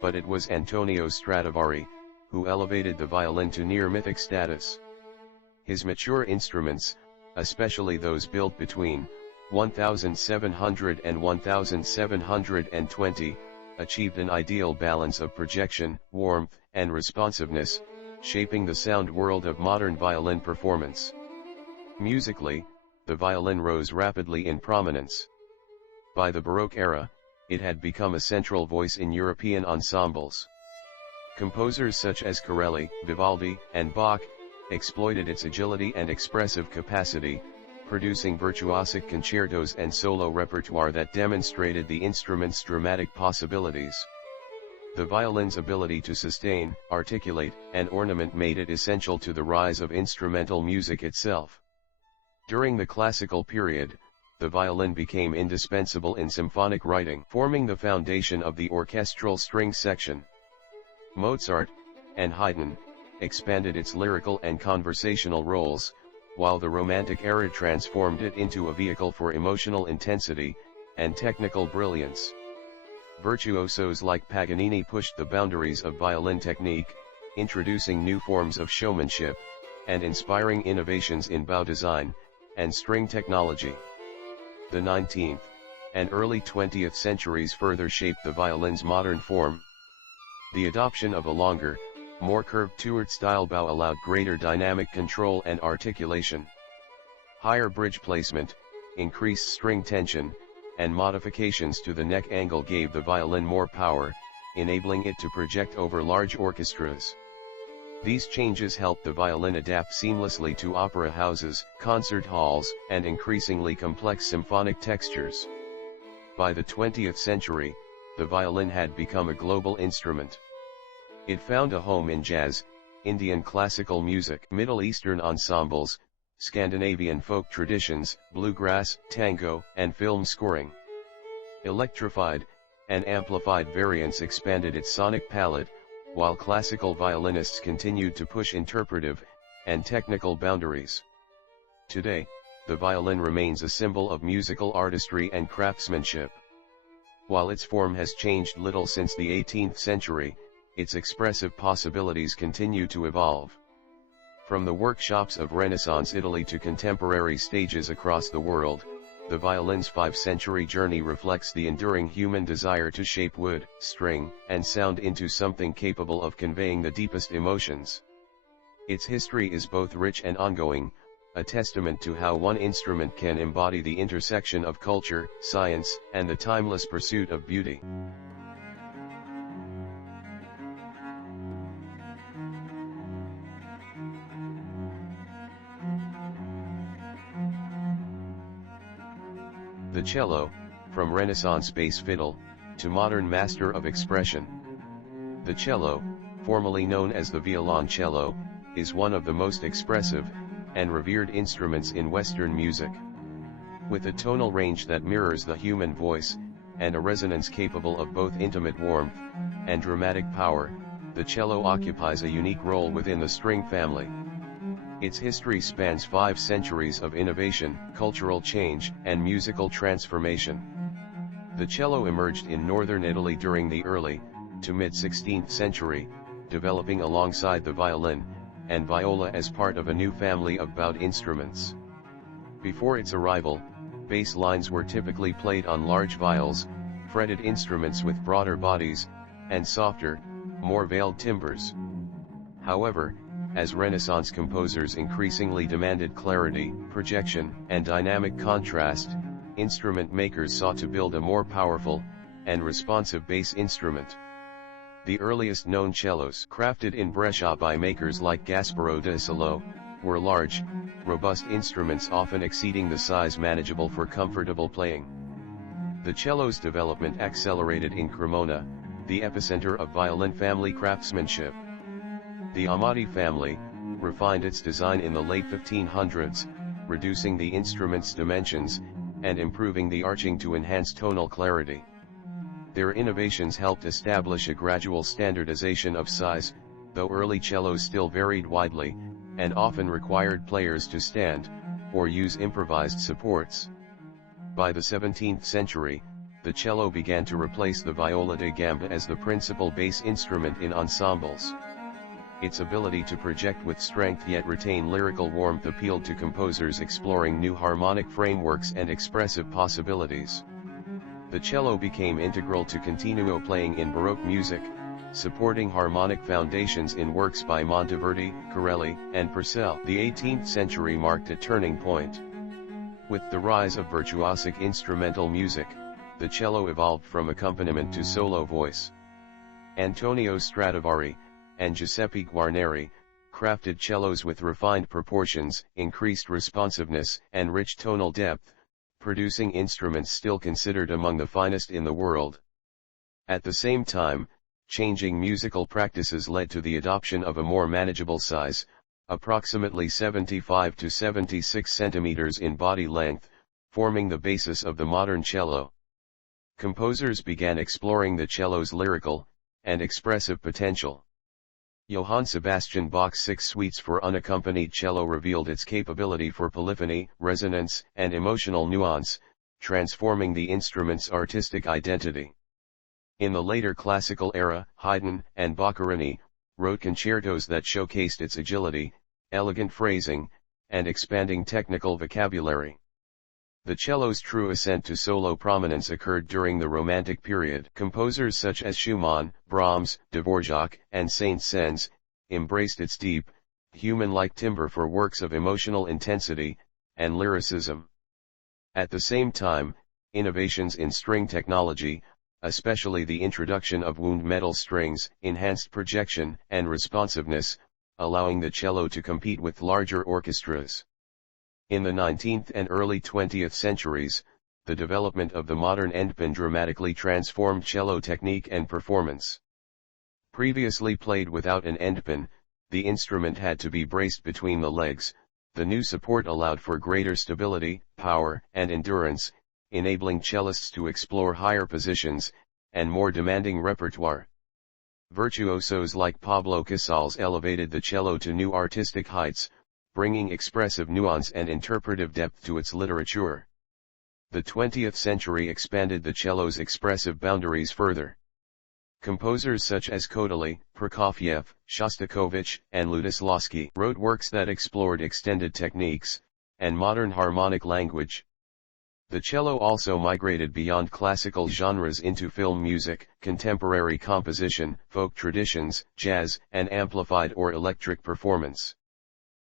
But it was Antonio Stradivari who elevated the violin to near mythic status. His mature instruments, especially those built between 1700 and 1720, achieved an ideal balance of projection, warmth, and responsiveness, shaping the sound world of modern violin performance. Musically, the violin rose rapidly in prominence. By the Baroque era, it had become a central voice in European ensembles. Composers such as Corelli, Vivaldi, and Bach exploited its agility and expressive capacity, producing virtuosic concertos and solo repertoire that demonstrated the instrument's dramatic possibilities. The violin's ability to sustain, articulate, and ornament made it essential to the rise of instrumental music itself. During the classical period, the violin became indispensable in symphonic writing, forming the foundation of the orchestral string section. Mozart, and Haydn, expanded its lyrical and conversational roles, while the Romantic era transformed it into a vehicle for emotional intensity and technical brilliance. Virtuosos like Paganini pushed the boundaries of violin technique, introducing new forms of showmanship, and inspiring innovations in bow design and string technology. The 19th and early 20th centuries further shaped the violin's modern form. The adoption of a longer, more curved style bow allowed greater dynamic control and articulation. Higher bridge placement, increased string tension, and modifications to the neck angle gave the violin more power, enabling it to project over large orchestras. These changes helped the violin adapt seamlessly to opera houses, concert halls, and increasingly complex symphonic textures. By the 20th century, the violin had become a global instrument. It found a home in jazz, Indian classical music, Middle Eastern ensembles, Scandinavian folk traditions, bluegrass, tango, and film scoring. Electrified and amplified variants expanded its sonic palette, while classical violinists continued to push interpretive and technical boundaries. Today, the violin remains a symbol of musical artistry and craftsmanship. While its form has changed little since the 18th century, its expressive possibilities continue to evolve. From the workshops of Renaissance Italy to contemporary stages across the world, the violin's 5-century journey reflects the enduring human desire to shape wood, string, and sound into something capable of conveying the deepest emotions. Its history is both rich and ongoing, a testament to how one instrument can embody the intersection of culture, science, and the timeless pursuit of beauty. The cello, from Renaissance bass fiddle, to modern master of expression. The cello, formerly known as the violoncello, is one of the most expressive and revered instruments in Western music. With a tonal range that mirrors the human voice, and a resonance capable of both intimate warmth and dramatic power, the cello occupies a unique role within the string family. Its history spans 5 centuries of innovation, cultural change, and musical transformation. The cello emerged in northern Italy during the early to mid-16th century, developing alongside the violin and viola as part of a new family of bowed instruments. Before its arrival, bass lines were typically played on large viols, fretted instruments with broader bodies, and softer, more veiled timbres. However, as Renaissance composers increasingly demanded clarity, projection, and dynamic contrast, instrument makers sought to build a more powerful and responsive bass instrument. The earliest known cellos, crafted in Brescia by makers like Gasparo da Cello, were large, robust instruments often exceeding the size manageable for comfortable playing. The cello's development accelerated in Cremona, the epicenter of violin family craftsmanship. The Amati family refined its design in the late 1500s, reducing the instrument's dimensions and improving the arching to enhance tonal clarity. Their innovations helped establish a gradual standardization of size, though early cellos still varied widely, and often required players to stand or use improvised supports. By the 17th century, the cello began to replace the viola da gamba as the principal bass instrument in ensembles. Its ability to project with strength yet retain lyrical warmth appealed to composers exploring new harmonic frameworks and expressive possibilities. The cello became integral to continuo playing in Baroque music, supporting harmonic foundations in works by Monteverdi, Corelli, and Purcell. The 18th century marked a turning point. With the rise of virtuosic instrumental music, the cello evolved from accompaniment to solo voice. Antonio Stradivari and Giuseppe Guarneri crafted cellos with refined proportions, increased responsiveness, and rich tonal depth, producing instruments still considered among the finest in the world. At the same time, changing musical practices led to the adoption of a more manageable size, approximately 75 to 76 centimeters in body length, forming the basis of the modern cello. Composers began exploring the cello's lyrical and expressive potential. Johann Sebastian Bach's 6 suites for unaccompanied cello revealed its capability for polyphony, resonance, and emotional nuance, transforming the instrument's artistic identity. In the later classical era, Haydn and Boccherini wrote concertos that showcased its agility, elegant phrasing, and expanding technical vocabulary. The cello's true ascent to solo prominence occurred during the Romantic period. Composers such as Schumann, Brahms, Dvorak, and Saint-Saëns embraced its deep, human-like timbre for works of emotional intensity and lyricism. At the same time, innovations in string technology, especially the introduction of wound metal strings, enhanced projection and responsiveness, allowing the cello to compete with larger orchestras. In the 19th and early 20th centuries, the development of the modern endpin dramatically transformed cello technique and performance. Previously played without an endpin, the instrument had to be braced between the legs. The new support allowed for greater stability, power, and endurance, enabling cellists to explore higher positions and more demanding repertoire. Virtuosos like Pablo Casals elevated the cello to new artistic heights, bringing expressive nuance and interpretive depth to its literature. The 20th century expanded the cello's expressive boundaries further. Composers such as Kodaly, Prokofiev, Shostakovich, and Lutoslawski wrote works that explored extended techniques and modern harmonic language. The cello also migrated beyond classical genres into film music, contemporary composition, folk traditions, jazz, and amplified or electric performance.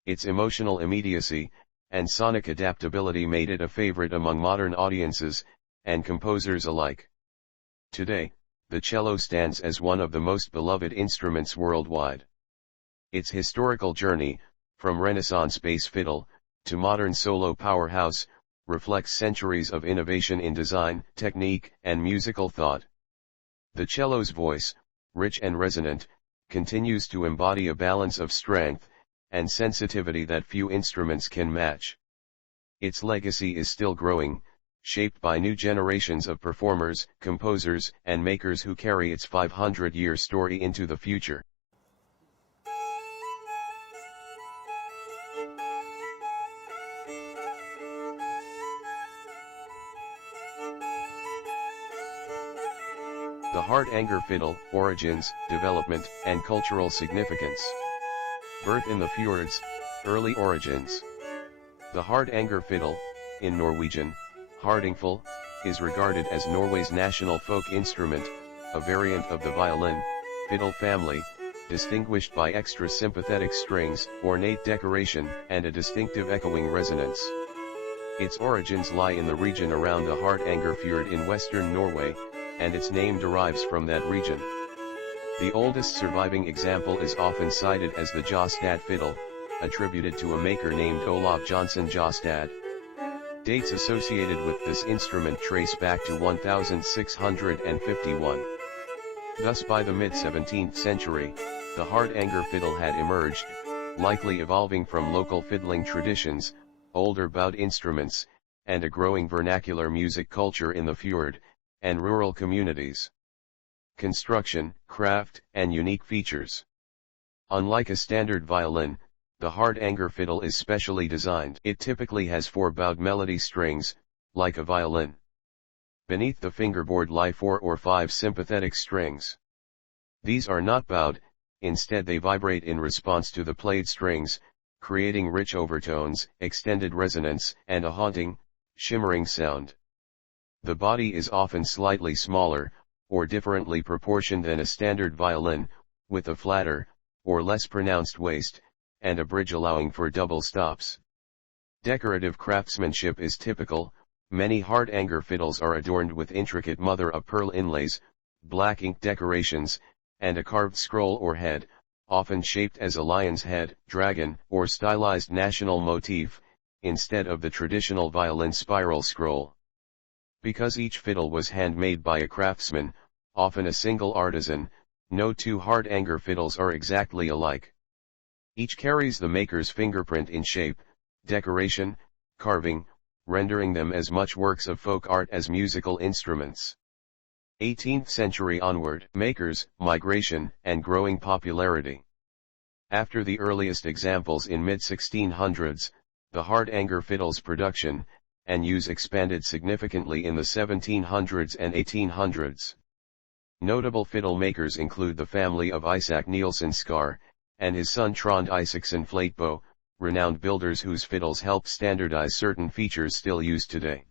Its emotional immediacy and sonic adaptability made it a favorite among modern audiences and composers alike. Today, the cello stands as one of the most beloved instruments worldwide. Its historical journey, from Renaissance bass fiddle to modern solo powerhouse, reflects centuries of innovation in design, technique, and musical thought. The cello's voice, rich and resonant, continues to embody a balance of strength and sensitivity that few instruments can match. Its legacy is still growing, shaped by new generations of performers, composers, and makers who carry its 500-year story into the future. The Hardanger Fiddle, Origins, Development, and Cultural Significance. Birth in the Fjords, Early Origins. The Hardanger Fiddle, in Norwegian, Hardingfil, is regarded as Norway's national folk instrument, a variant of the violin, fiddle family, distinguished by extra sympathetic strings, ornate decoration, and a distinctive echoing resonance. Its origins lie in the region around the Hardanger Fjord in western Norway, and its name derives from that region. The oldest surviving example is often cited as the Jostad fiddle, attributed to a maker named Olav Johnson Jostad. Dates associated with this instrument trace back to 1651. Thus by the mid-17th century, the Hardanger fiddle had emerged, likely evolving from local fiddling traditions, older bowed instruments, and a growing vernacular music culture in the fjord and rural communities. Construction, craft, and unique features. Unlike a standard violin, the Hardanger fiddle is specially designed. It typically has 4 bowed melody strings, like a violin. Beneath the fingerboard lie 4 or 5 sympathetic strings. These are not bowed, instead they vibrate in response to the played strings, creating rich overtones, extended resonance, and a haunting, shimmering sound. The body is often slightly smaller, or differently proportioned than a standard violin, with a flatter, or less pronounced waist, and a bridge allowing for double stops. Decorative craftsmanship is typical. Many Hardanger fiddles are adorned with intricate mother-of-pearl inlays, black ink decorations, and a carved scroll or head, often shaped as a lion's head, dragon, or stylized national motif, instead of the traditional violin spiral scroll. Because each fiddle was handmade by a craftsman, often a single artisan, no 2 Hardanger fiddles are exactly alike. Each carries the maker's fingerprint in shape, decoration, carving, rendering them as much works of folk art as musical instruments. 18th century onward, makers, migration, and growing popularity. After the earliest examples in mid-1600s, the Hardanger fiddle's production and use expanded significantly in the 1700s and 1800s. Notable fiddle makers include the family of Isak Nielsen Skar, and his son Trond Isaksson Flatebo, renowned builders whose fiddles helped standardize certain features still used today.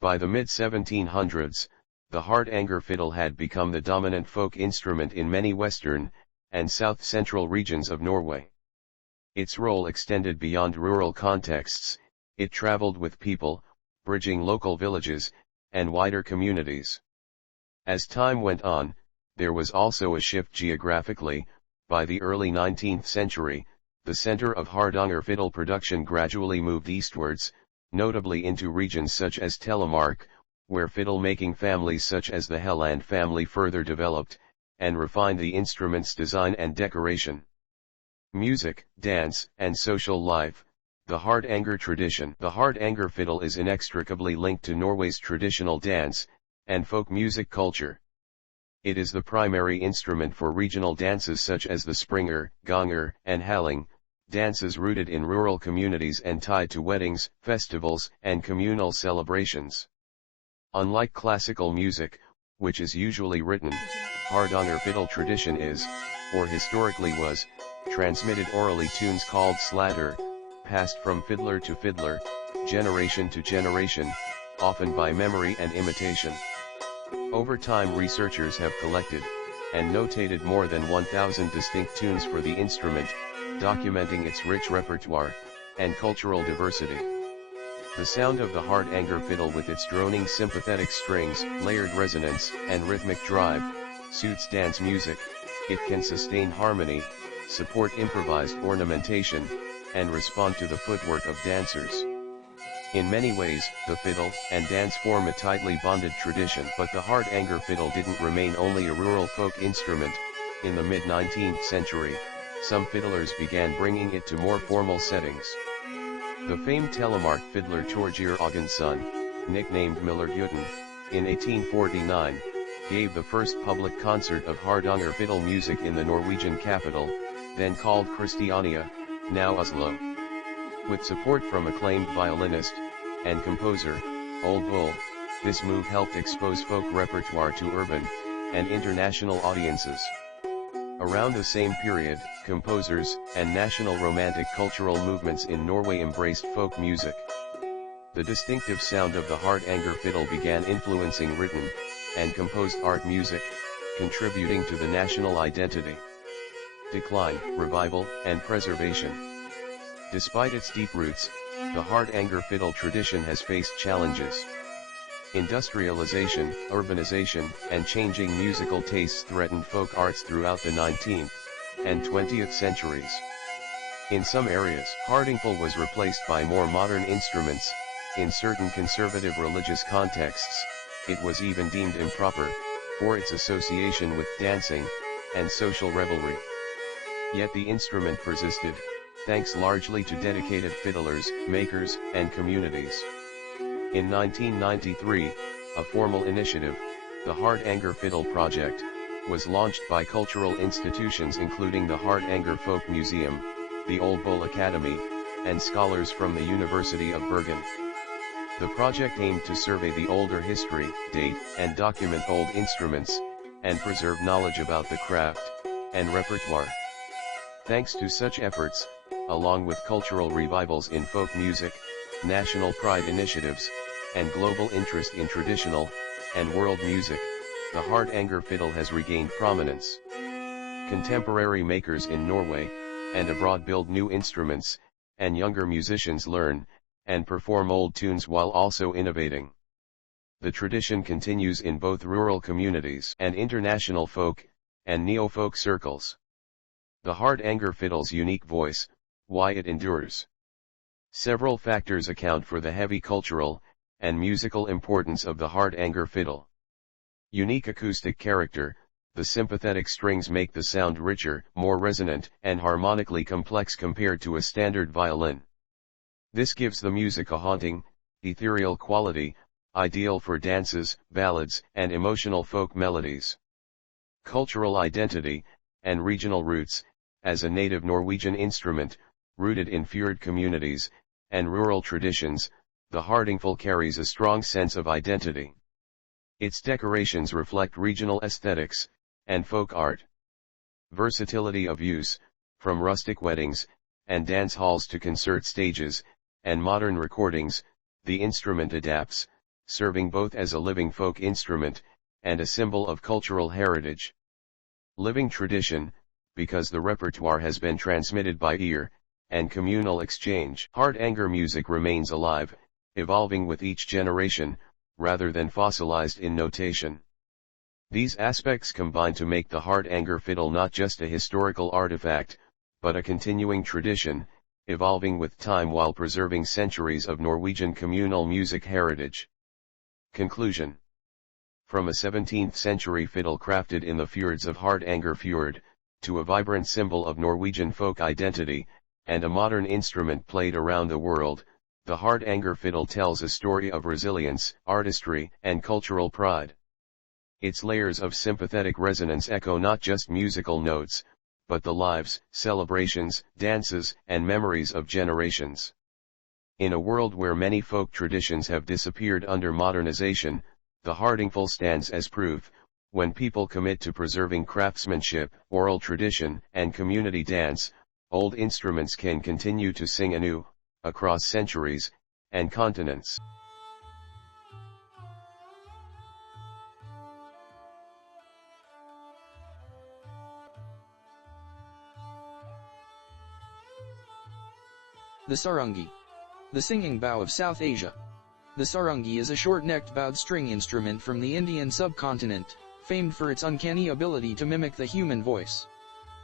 By the mid-1700s, the Hardanger fiddle had become the dominant folk instrument in many western and south-central regions of Norway. Its role extended beyond rural contexts. It traveled with people, bridging local villages, and wider communities. As time went on, there was also a shift geographically. By the early 19th century, the center of Hardanger fiddle production gradually moved eastwards, notably into regions such as Telemark, where fiddle-making families such as the Helland family further developed, and refined the instrument's design and decoration. Music, dance, and social life. The Hardanger tradition. The Hardanger fiddle is inextricably linked to Norway's traditional dance and folk music culture. It is the primary instrument for regional dances such as the Springer, Gonger, and Halling, dances rooted in rural communities and tied to weddings, festivals, and communal celebrations. Unlike classical music, which is usually written, Hardanger Fiddle tradition is, or historically was, transmitted orally. Tunes called slatter, passed from fiddler to fiddler, generation to generation, often by memory and imitation. Over time researchers have collected, and notated more than 1,000 distinct tunes for the instrument, documenting its rich repertoire, and cultural diversity. The sound of the Hardanger fiddle with its droning sympathetic strings, layered resonance, and rhythmic drive, suits dance music. It can sustain harmony, support improvised ornamentation, and respond to the footwork of dancers. In many ways, the fiddle and dance form a tightly bonded tradition, but the Hardanger fiddle didn't remain only a rural folk instrument. In the mid-19th century, some fiddlers began bringing it to more formal settings. The famed telemark fiddler Torgeir Augensson, nicknamed Miller-Gutten, in 1849, gave the first public concert of Hardanger fiddle music in the Norwegian capital, then called Christiania, now Oslo. With support from acclaimed violinist and composer, Old Bull, this move helped expose folk repertoire to urban and international audiences. Around the same period, composers and national romantic cultural movements in Norway embraced folk music. The distinctive sound of the Hardanger fiddle began influencing written and composed art music, contributing to the national identity. Decline, revival, and preservation. Despite its deep roots, the Hardanger fiddle tradition has faced challenges. Industrialization, urbanization, and changing musical tastes threatened folk arts throughout the 19th and 20th centuries. In some areas, Hardingful was replaced by more modern instruments. In certain conservative religious contexts, it was even deemed improper, for its association with dancing and social revelry. Yet the instrument persisted, thanks largely to dedicated fiddlers, makers, and communities. In 1993, a formal initiative, the Hardanger Fiddle Project, was launched by cultural institutions including the Hardanger Folk Museum, the Old Bull Academy, and scholars from the University of Bergen. The project aimed to survey the older history, date, and document old instruments, and preserve knowledge about the craft and repertoire. Thanks to such efforts, along with cultural revivals in folk music, national pride initiatives, and global interest in traditional and world music, the Hardanger fiddle has regained prominence. Contemporary makers in Norway and abroad build new instruments, and younger musicians learn and perform old tunes while also innovating. The tradition continues in both rural communities and international folk and neo-folk circles. The Hardanger fiddle's unique voice, why it endures. Several factors account for the heavy cultural and musical importance of the Hardanger fiddle. Unique acoustic character, the sympathetic strings make the sound richer, more resonant, and harmonically complex compared to a standard violin. This gives the music a haunting, ethereal quality, ideal for dances, ballads, and emotional folk melodies. Cultural identity, and regional roots, as a native Norwegian instrument, rooted in fjord communities, and rural traditions, the Hardingful carries a strong sense of identity. Its decorations reflect regional aesthetics, and folk art. Versatility of use, from rustic weddings, and dance halls to concert stages, and modern recordings, the instrument adapts, serving both as a living folk instrument, and a symbol of cultural heritage. Living tradition, because the repertoire has been transmitted by ear, and communal exchange. Hardanger music remains alive, evolving with each generation, rather than fossilized in notation. These aspects combine to make the Hardanger fiddle not just a historical artifact, but a continuing tradition, evolving with time while preserving centuries of Norwegian communal music heritage. Conclusion. From a 17th-century fiddle crafted in the fjords of Hardanger Fjord, to a vibrant symbol of Norwegian folk identity, and a modern instrument played around the world, the Hardanger fiddle tells a story of resilience, artistry, and cultural pride. Its layers of sympathetic resonance echo not just musical notes, but the lives, celebrations, dances, and memories of generations. In a world where many folk traditions have disappeared under modernization, the Hardanger stands as proof. When people commit to preserving craftsmanship, oral tradition, and community dance, old instruments can continue to sing anew, across centuries and continents. The Sarangi. The singing bow of South Asia. The sarangi is a short-necked bowed string instrument from the Indian subcontinent, famed for its uncanny ability to mimic the human voice.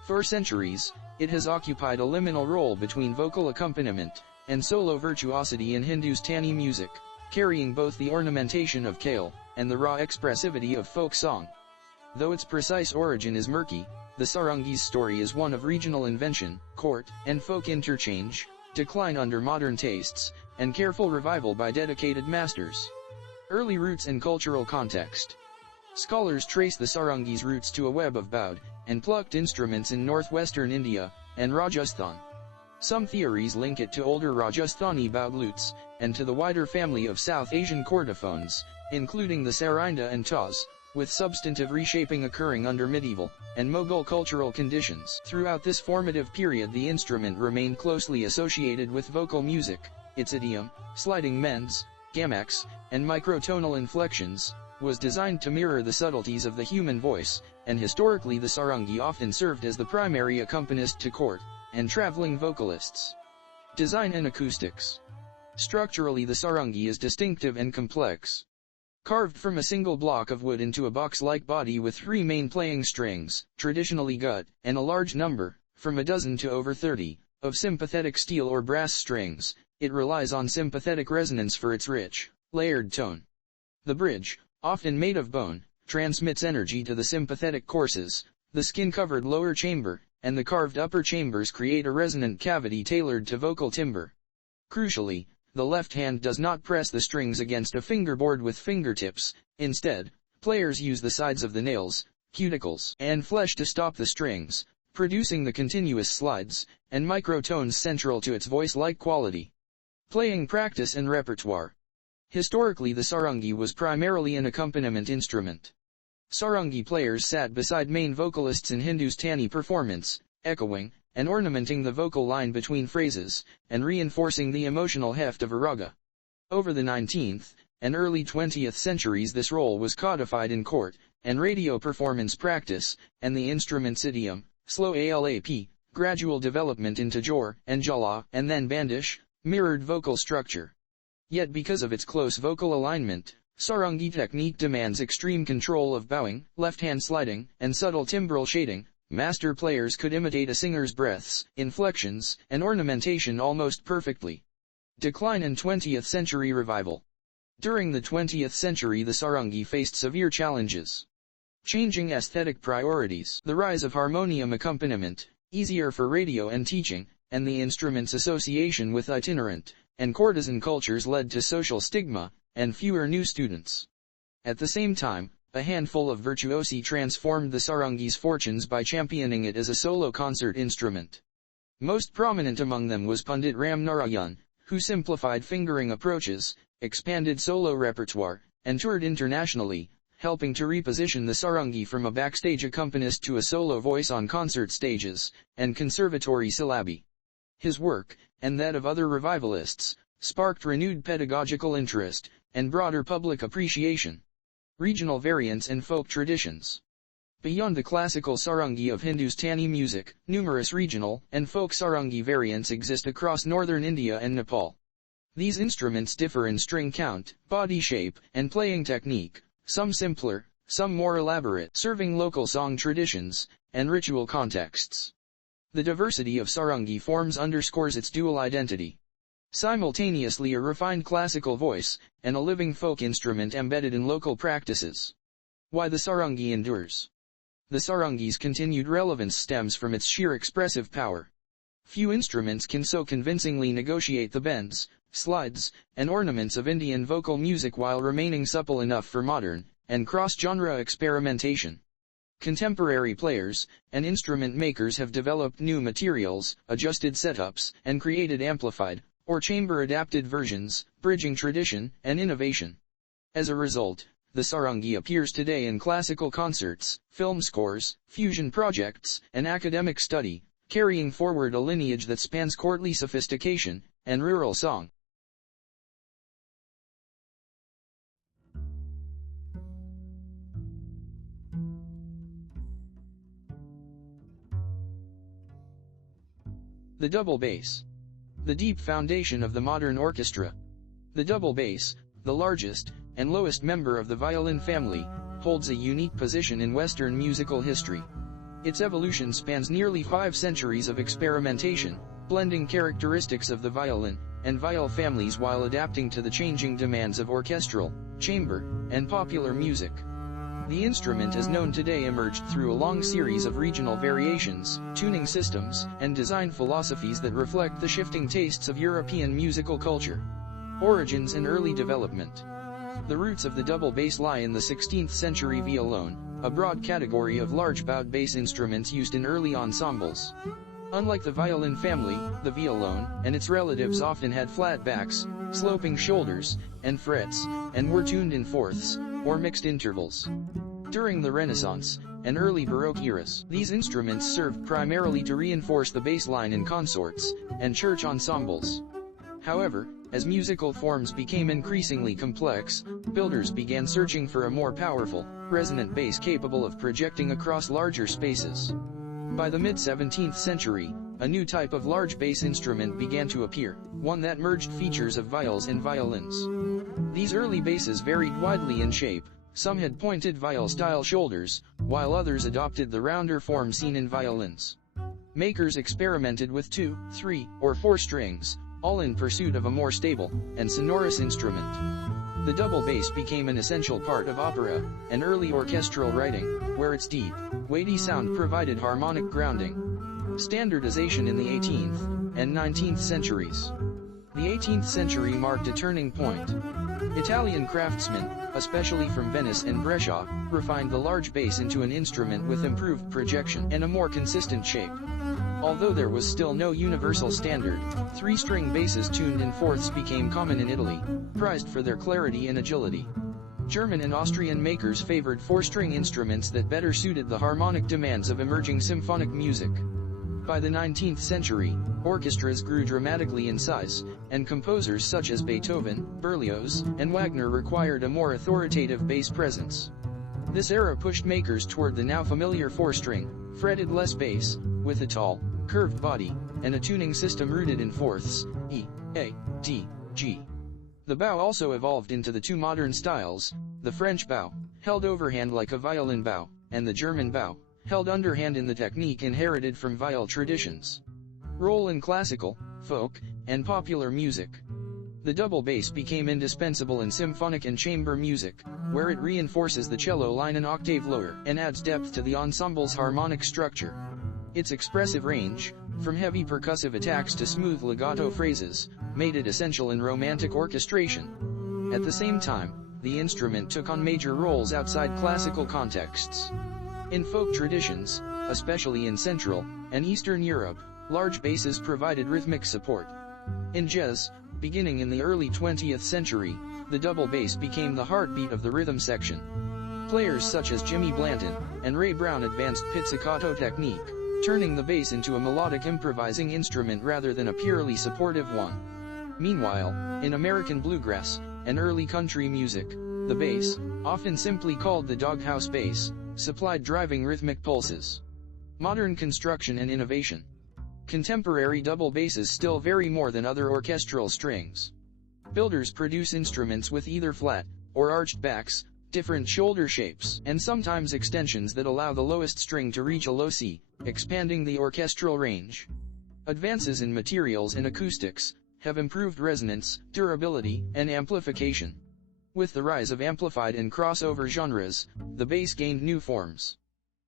For centuries, it has occupied a liminal role between vocal accompaniment and solo virtuosity in Hindustani music, carrying both the ornamentation of kale and the raw expressivity of folk song. Though its precise origin is murky, the sarangi's story is one of regional invention, court and folk interchange, decline under modern tastes, and careful revival by dedicated masters. Early roots and cultural context. Scholars trace the sarangi's roots to a web of bowed and plucked instruments in northwestern India and Rajasthan. Some theories link it to older Rajasthani bowed lutes, and to the wider family of South Asian chordophones, including the sarinda and taz, with substantive reshaping occurring under medieval and Mughal cultural conditions. Throughout this formative period, the instrument remained closely associated with vocal music. Its idiom, sliding mends, gamecs, and microtonal inflections, was designed to mirror the subtleties of the human voice, and historically the sarangi often served as the primary accompanist to court and traveling vocalists. Design and acoustics. Structurally, the sarangi is distinctive and complex. Carved from a single block of wood into a box-like body with 3 main playing strings, traditionally gut, and a large number, from a dozen to over 30, of sympathetic steel or brass strings, it relies on sympathetic resonance for its rich, layered tone. The bridge, often made of bone, transmits energy to the sympathetic courses. The skin-covered lower chamber and the carved upper chambers create a resonant cavity tailored to vocal timbre. Crucially, the left hand does not press the strings against a fingerboard with fingertips. Instead, players use the sides of the nails, cuticles, and flesh to stop the strings, producing the continuous slides and microtones central to its voice-like quality. Playing practice and repertoire. Historically, the sarangi was primarily an accompaniment instrument. Sarangi players sat beside main vocalists in Hindustani performance, echoing and ornamenting the vocal line between phrases, and reinforcing the emotional heft of a raga. Over the 19th and early 20th centuries, this role was codified in court and radio performance practice, and the instrument's idiom, slow alap, gradual development into jor and jala, and then bandish, mirrored vocal structure. Yet because of its close vocal alignment, sarangi technique demands extreme control of bowing, left-hand sliding, and subtle timbral shading. Master players could imitate a singer's breaths, inflections, and ornamentation almost perfectly. Decline and 20th century revival. During the 20th century, the sarangi faced severe challenges. Changing aesthetic priorities, the rise of harmonium accompaniment, easier for radio and teaching, and the instrument's association with itinerant and courtesan cultures led to social stigma and fewer new students. At the same time, a handful of virtuosi transformed the sarangi's fortunes by championing it as a solo concert instrument. Most prominent among them was Pandit Ram Narayan, who simplified fingering approaches, expanded solo repertoire, and toured internationally, helping to reposition the sarangi from a backstage accompanist to a solo voice on concert stages and conservatory syllabi. His work, and that of other revivalists, sparked renewed pedagogical interest and broader public appreciation. Regional variants and folk traditions. Beyond the classical sarangi of Hindustani music, numerous regional and folk sarangi variants exist across northern India and Nepal. These instruments differ in string count, body shape, and playing technique, some simpler, some more elaborate, serving local song traditions and ritual contexts. The diversity of sarangi forms underscores its dual identity. Simultaneously a refined classical voice, and a living folk instrument embedded in local practices. Why the sarangi endures. The sarangi's continued relevance stems from its sheer expressive power. Few instruments can so convincingly negotiate the bends, slides, and ornaments of Indian vocal music while remaining supple enough for modern and cross-genre experimentation. Contemporary players and instrument makers have developed new materials, adjusted setups, and created amplified or chamber-adapted versions, bridging tradition and innovation. As a result, the sarangi appears today in classical concerts, film scores, fusion projects, and academic study, carrying forward a lineage that spans courtly sophistication and rural song. The double bass. The deep foundation of the modern orchestra. The double bass, the largest and lowest member of the violin family, holds a unique position in Western musical history. Its evolution spans nearly 5 centuries of experimentation, blending characteristics of the violin and viol families while adapting to the changing demands of orchestral, chamber, and popular music. The instrument as known today emerged through a long series of regional variations, tuning systems, and design philosophies that reflect the shifting tastes of European musical culture. Origins and early development. The roots of the double bass lie in the 16th century violon, a broad category of large bowed bass instruments used in early ensembles. Unlike the violin family, the violon and its relatives often had flat backs, sloping shoulders, and frets, and were tuned in fourths, or mixed intervals. During the Renaissance and early Baroque eras, these instruments served primarily to reinforce the bass line in consorts and church ensembles. However, as musical forms became increasingly complex, builders began searching for a more powerful, resonant bass capable of projecting across larger spaces. By the mid-17th century, a new type of large bass instrument began to appear, one that merged features of viols and violins. These early basses varied widely in shape. Some had pointed viol-style shoulders, while others adopted the rounder form seen in violins. Makers experimented with 2, 3, or 4 strings, all in pursuit of a more stable and sonorous instrument. The double bass became an essential part of opera and early orchestral writing, where its deep, weighty sound provided harmonic grounding. Standardization in the 18th and 19th centuries. The 18th century marked a turning point. Italian craftsmen, especially from Venice and Brescia, refined the large bass into an instrument with improved projection and a more consistent shape. Although there was still no universal standard, 3-string basses tuned in fourths became common in Italy, prized for their clarity and agility. German and Austrian makers favored 4-string instruments that better suited the harmonic demands of emerging symphonic music. By the 19th century, orchestras grew dramatically in size, and composers such as Beethoven, Berlioz, and Wagner required a more authoritative bass presence. This era pushed makers toward the now familiar 4-string, fretted-less bass, with a tall, curved body, and a tuning system rooted in fourths, E, A, D, G. The bow also evolved into the 2 modern styles, the French bow, held overhand like a violin bow, and the German bow, held underhand in the technique inherited from viol traditions. Role in classical, folk, and popular music. The double bass became indispensable in symphonic and chamber music, where it reinforces the cello line an octave lower and adds depth to the ensemble's harmonic structure. Its expressive range, from heavy percussive attacks to smooth legato phrases, made it essential in romantic orchestration. At the same time, the instrument took on major roles outside classical contexts. In folk traditions, especially in Central and Eastern Europe, large basses provided rhythmic support. In jazz, beginning in the early 20th century, the double bass became the heartbeat of the rhythm section. Players such as Jimmy Blanton and Ray Brown advanced pizzicato technique, turning the bass into a melodic improvising instrument rather than a purely supportive one. Meanwhile, in American bluegrass and early country music, the bass, often simply called the doghouse bass, supplied driving rhythmic pulses. Modern construction and innovation. Contemporary double basses still vary more than other orchestral strings. Builders produce instruments with either flat or arched backs, different shoulder shapes, and sometimes extensions that allow the lowest string to reach a low C, expanding the orchestral range. Advances in materials and acoustics have improved resonance, durability, and amplification. With the rise of amplified and crossover genres, the bass gained new forms.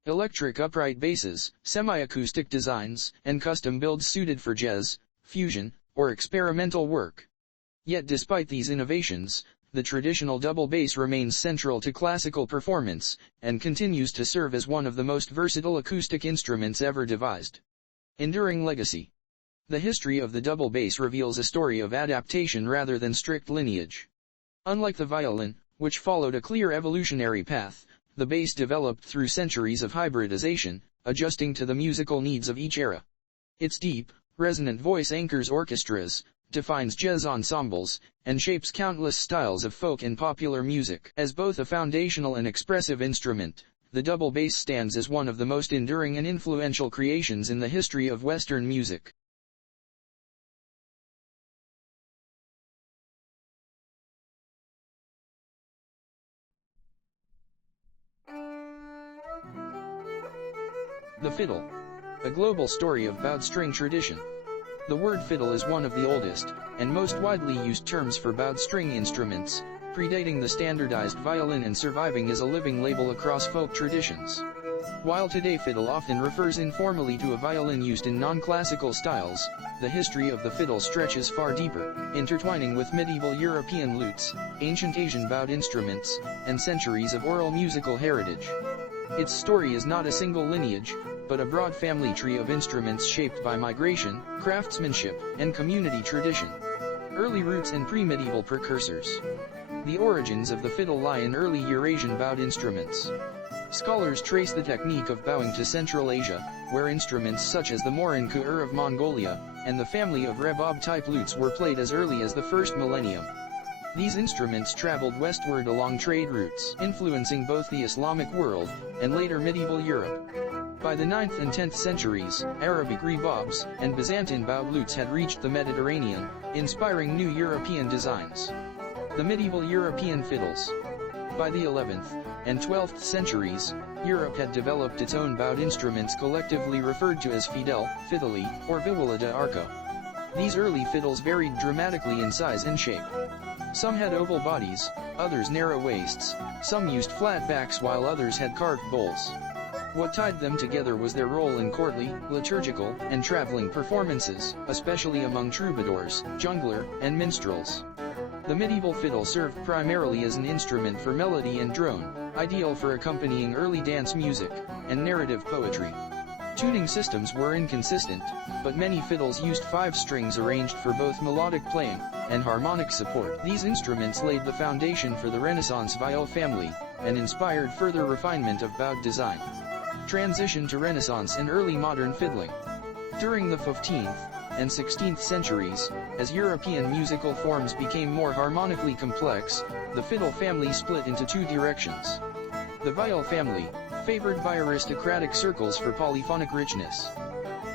Electric upright basses, semi-acoustic designs, and custom builds suited for jazz, fusion, or experimental work. Yet despite these innovations, the traditional double bass remains central to classical performance, and continues to serve as one of the most versatile acoustic instruments ever devised. Enduring legacy. The history of the double bass reveals a story of adaptation rather than strict lineage. Unlike the violin, which followed a clear evolutionary path, the bass developed through centuries of hybridization, adjusting to the musical needs of each era. Its deep, resonant voice anchors orchestras, defines jazz ensembles, and shapes countless styles of folk and popular music. As both a foundational and expressive instrument, the double bass stands as one of the most enduring and influential creations in the history of Western music. The fiddle. A global story of bowed string tradition. The word fiddle is one of the oldest, and most widely used terms for bowed string instruments, predating the standardized violin and surviving as a living label across folk traditions. While today fiddle often refers informally to a violin used in non-classical styles, the history of the fiddle stretches far deeper, intertwining with medieval European lutes, ancient Asian bowed instruments, and centuries of oral musical heritage. Its story is not a single lineage, but a broad family tree of instruments shaped by migration, craftsmanship, and community tradition. Early roots and pre-medieval precursors. The origins of the fiddle lie in early Eurasian bowed instruments. Scholars trace the technique of bowing to Central Asia, where instruments such as the morin ku'ur of Mongolia, and the family of rebab-type lutes were played as early as the first millennium. These instruments traveled westward along trade routes, influencing both the Islamic world and later medieval Europe. By the 9th and 10th centuries, Arabic rebabs and Byzantine bowed lutes had reached the Mediterranean, inspiring new European designs. The medieval European fiddles. By the 11th and 12th centuries, Europe had developed its own bowed instruments collectively referred to as Vielle, Fiddle, or Viola da arco. These early fiddles varied dramatically in size and shape. Some had oval bodies, others narrow waists, some used flat backs while others had carved bowls. What tied them together was their role in courtly, liturgical, and traveling performances, especially among troubadours, jungler, and minstrels. The medieval fiddle served primarily as an instrument for melody and drone, ideal for accompanying early dance music and narrative poetry. Tuning systems were inconsistent, but many fiddles used 5 strings arranged for both melodic playing and harmonic support. These instruments laid the foundation for the Renaissance viol family, and inspired further refinement of bowed design. Transition to Renaissance and early modern fiddling. During the 15th and 16th centuries, as European musical forms became more harmonically complex, the fiddle family split into 2 directions. The viol family, favored by aristocratic circles for polyphonic richness.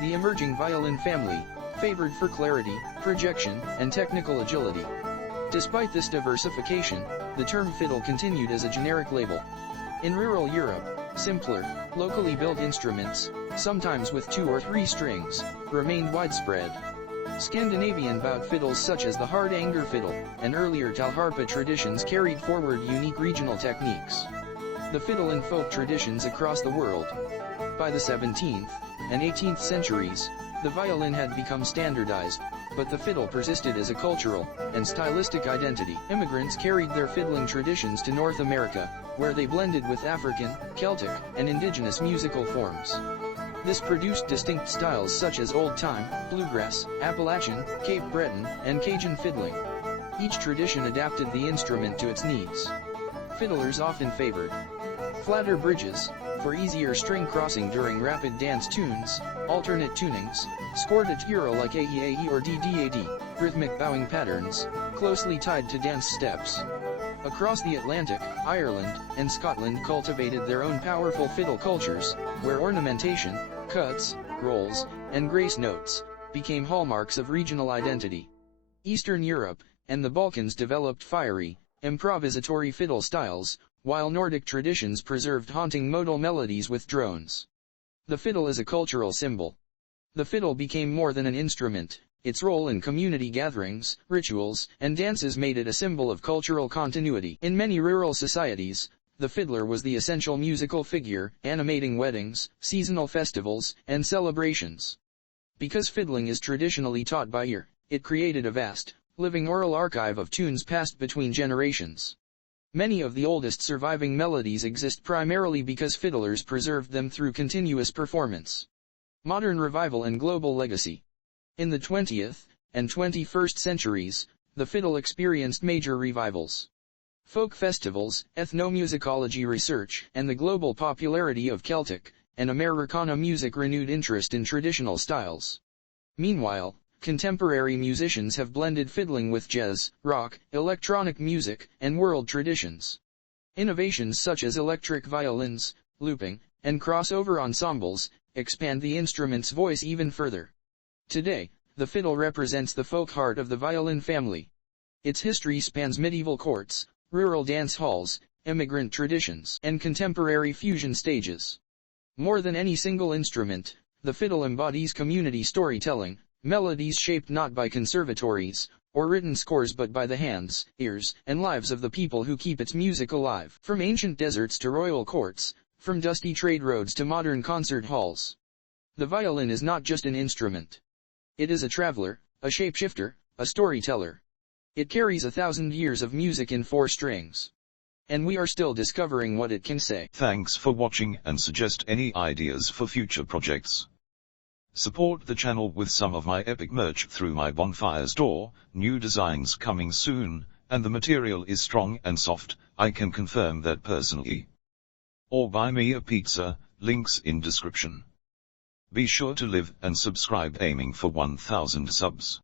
The emerging violin family, favored for clarity, projection, and technical agility. Despite this diversification, the term fiddle continued as a generic label. In rural Europe, simpler, locally built instruments, sometimes with 2 or 3 strings, remained widespread. Scandinavian bowed fiddles such as the Hardanger Fiddle and earlier Nyckelharpa traditions carried forward unique regional techniques. The fiddle in folk traditions across the world. By the 17th and 18th centuries, the violin had become standardized, but the fiddle persisted as a cultural and stylistic identity. Immigrants carried their fiddling traditions to North America, where they blended with African, Celtic, and indigenous musical forms. This produced distinct styles such as old-time, bluegrass, Appalachian, Cape Breton, and Cajun fiddling. Each tradition adapted the instrument to its needs. Fiddlers often favored flatter bridges, for easier string crossing during rapid dance tunes, alternate tunings, scored tiro like AEAE or DDAD, rhythmic bowing patterns, closely tied to dance steps. Across the Atlantic, Ireland and Scotland cultivated their own powerful fiddle cultures, where ornamentation, cuts, rolls, and grace notes became hallmarks of regional identity. Eastern Europe and the Balkans developed fiery, improvisatory fiddle styles, while Nordic traditions preserved haunting modal melodies with drones. The fiddle is a cultural symbol. The fiddle became more than an instrument. Its role in community gatherings, rituals, and dances made it a symbol of cultural continuity. In many rural societies, the fiddler was the essential musical figure, animating weddings, seasonal festivals, and celebrations. Because fiddling is traditionally taught by ear, it created a vast, living oral archive of tunes passed between generations. Many of the oldest surviving melodies exist primarily because fiddlers preserved them through continuous performance. Modern revival and global legacy. In the 20th and 21st centuries, the fiddle experienced major revivals. Folk festivals, ethnomusicology research, and the global popularity of Celtic and Americana music renewed interest in traditional styles. Meanwhile, contemporary musicians have blended fiddling with jazz, rock, electronic music, and world traditions. Innovations such as electric violins, looping, and crossover ensembles expand the instrument's voice even further. Today, the fiddle represents the folk heart of the violin family. Its history spans medieval courts, rural dance halls, immigrant traditions, and contemporary fusion stages. More than any single instrument, the fiddle embodies community storytelling, melodies shaped not by conservatories or written scores but by the hands, ears, and lives of the people who keep its music alive. From ancient deserts to royal courts, from dusty trade roads to modern concert halls. The violin is not just an instrument. It is a traveler, a shapeshifter, a storyteller. It carries 1,000 years of music in 4 strings. And we are still discovering what it can say. Thanks for watching, and suggest any ideas for future projects. Support the channel with some of my epic merch through my Bonfire store, new designs coming soon, and the material is strong and soft, I can confirm that personally. Or buy me a pizza, links in description. Be sure to live and subscribe, aiming for 1,000 subs.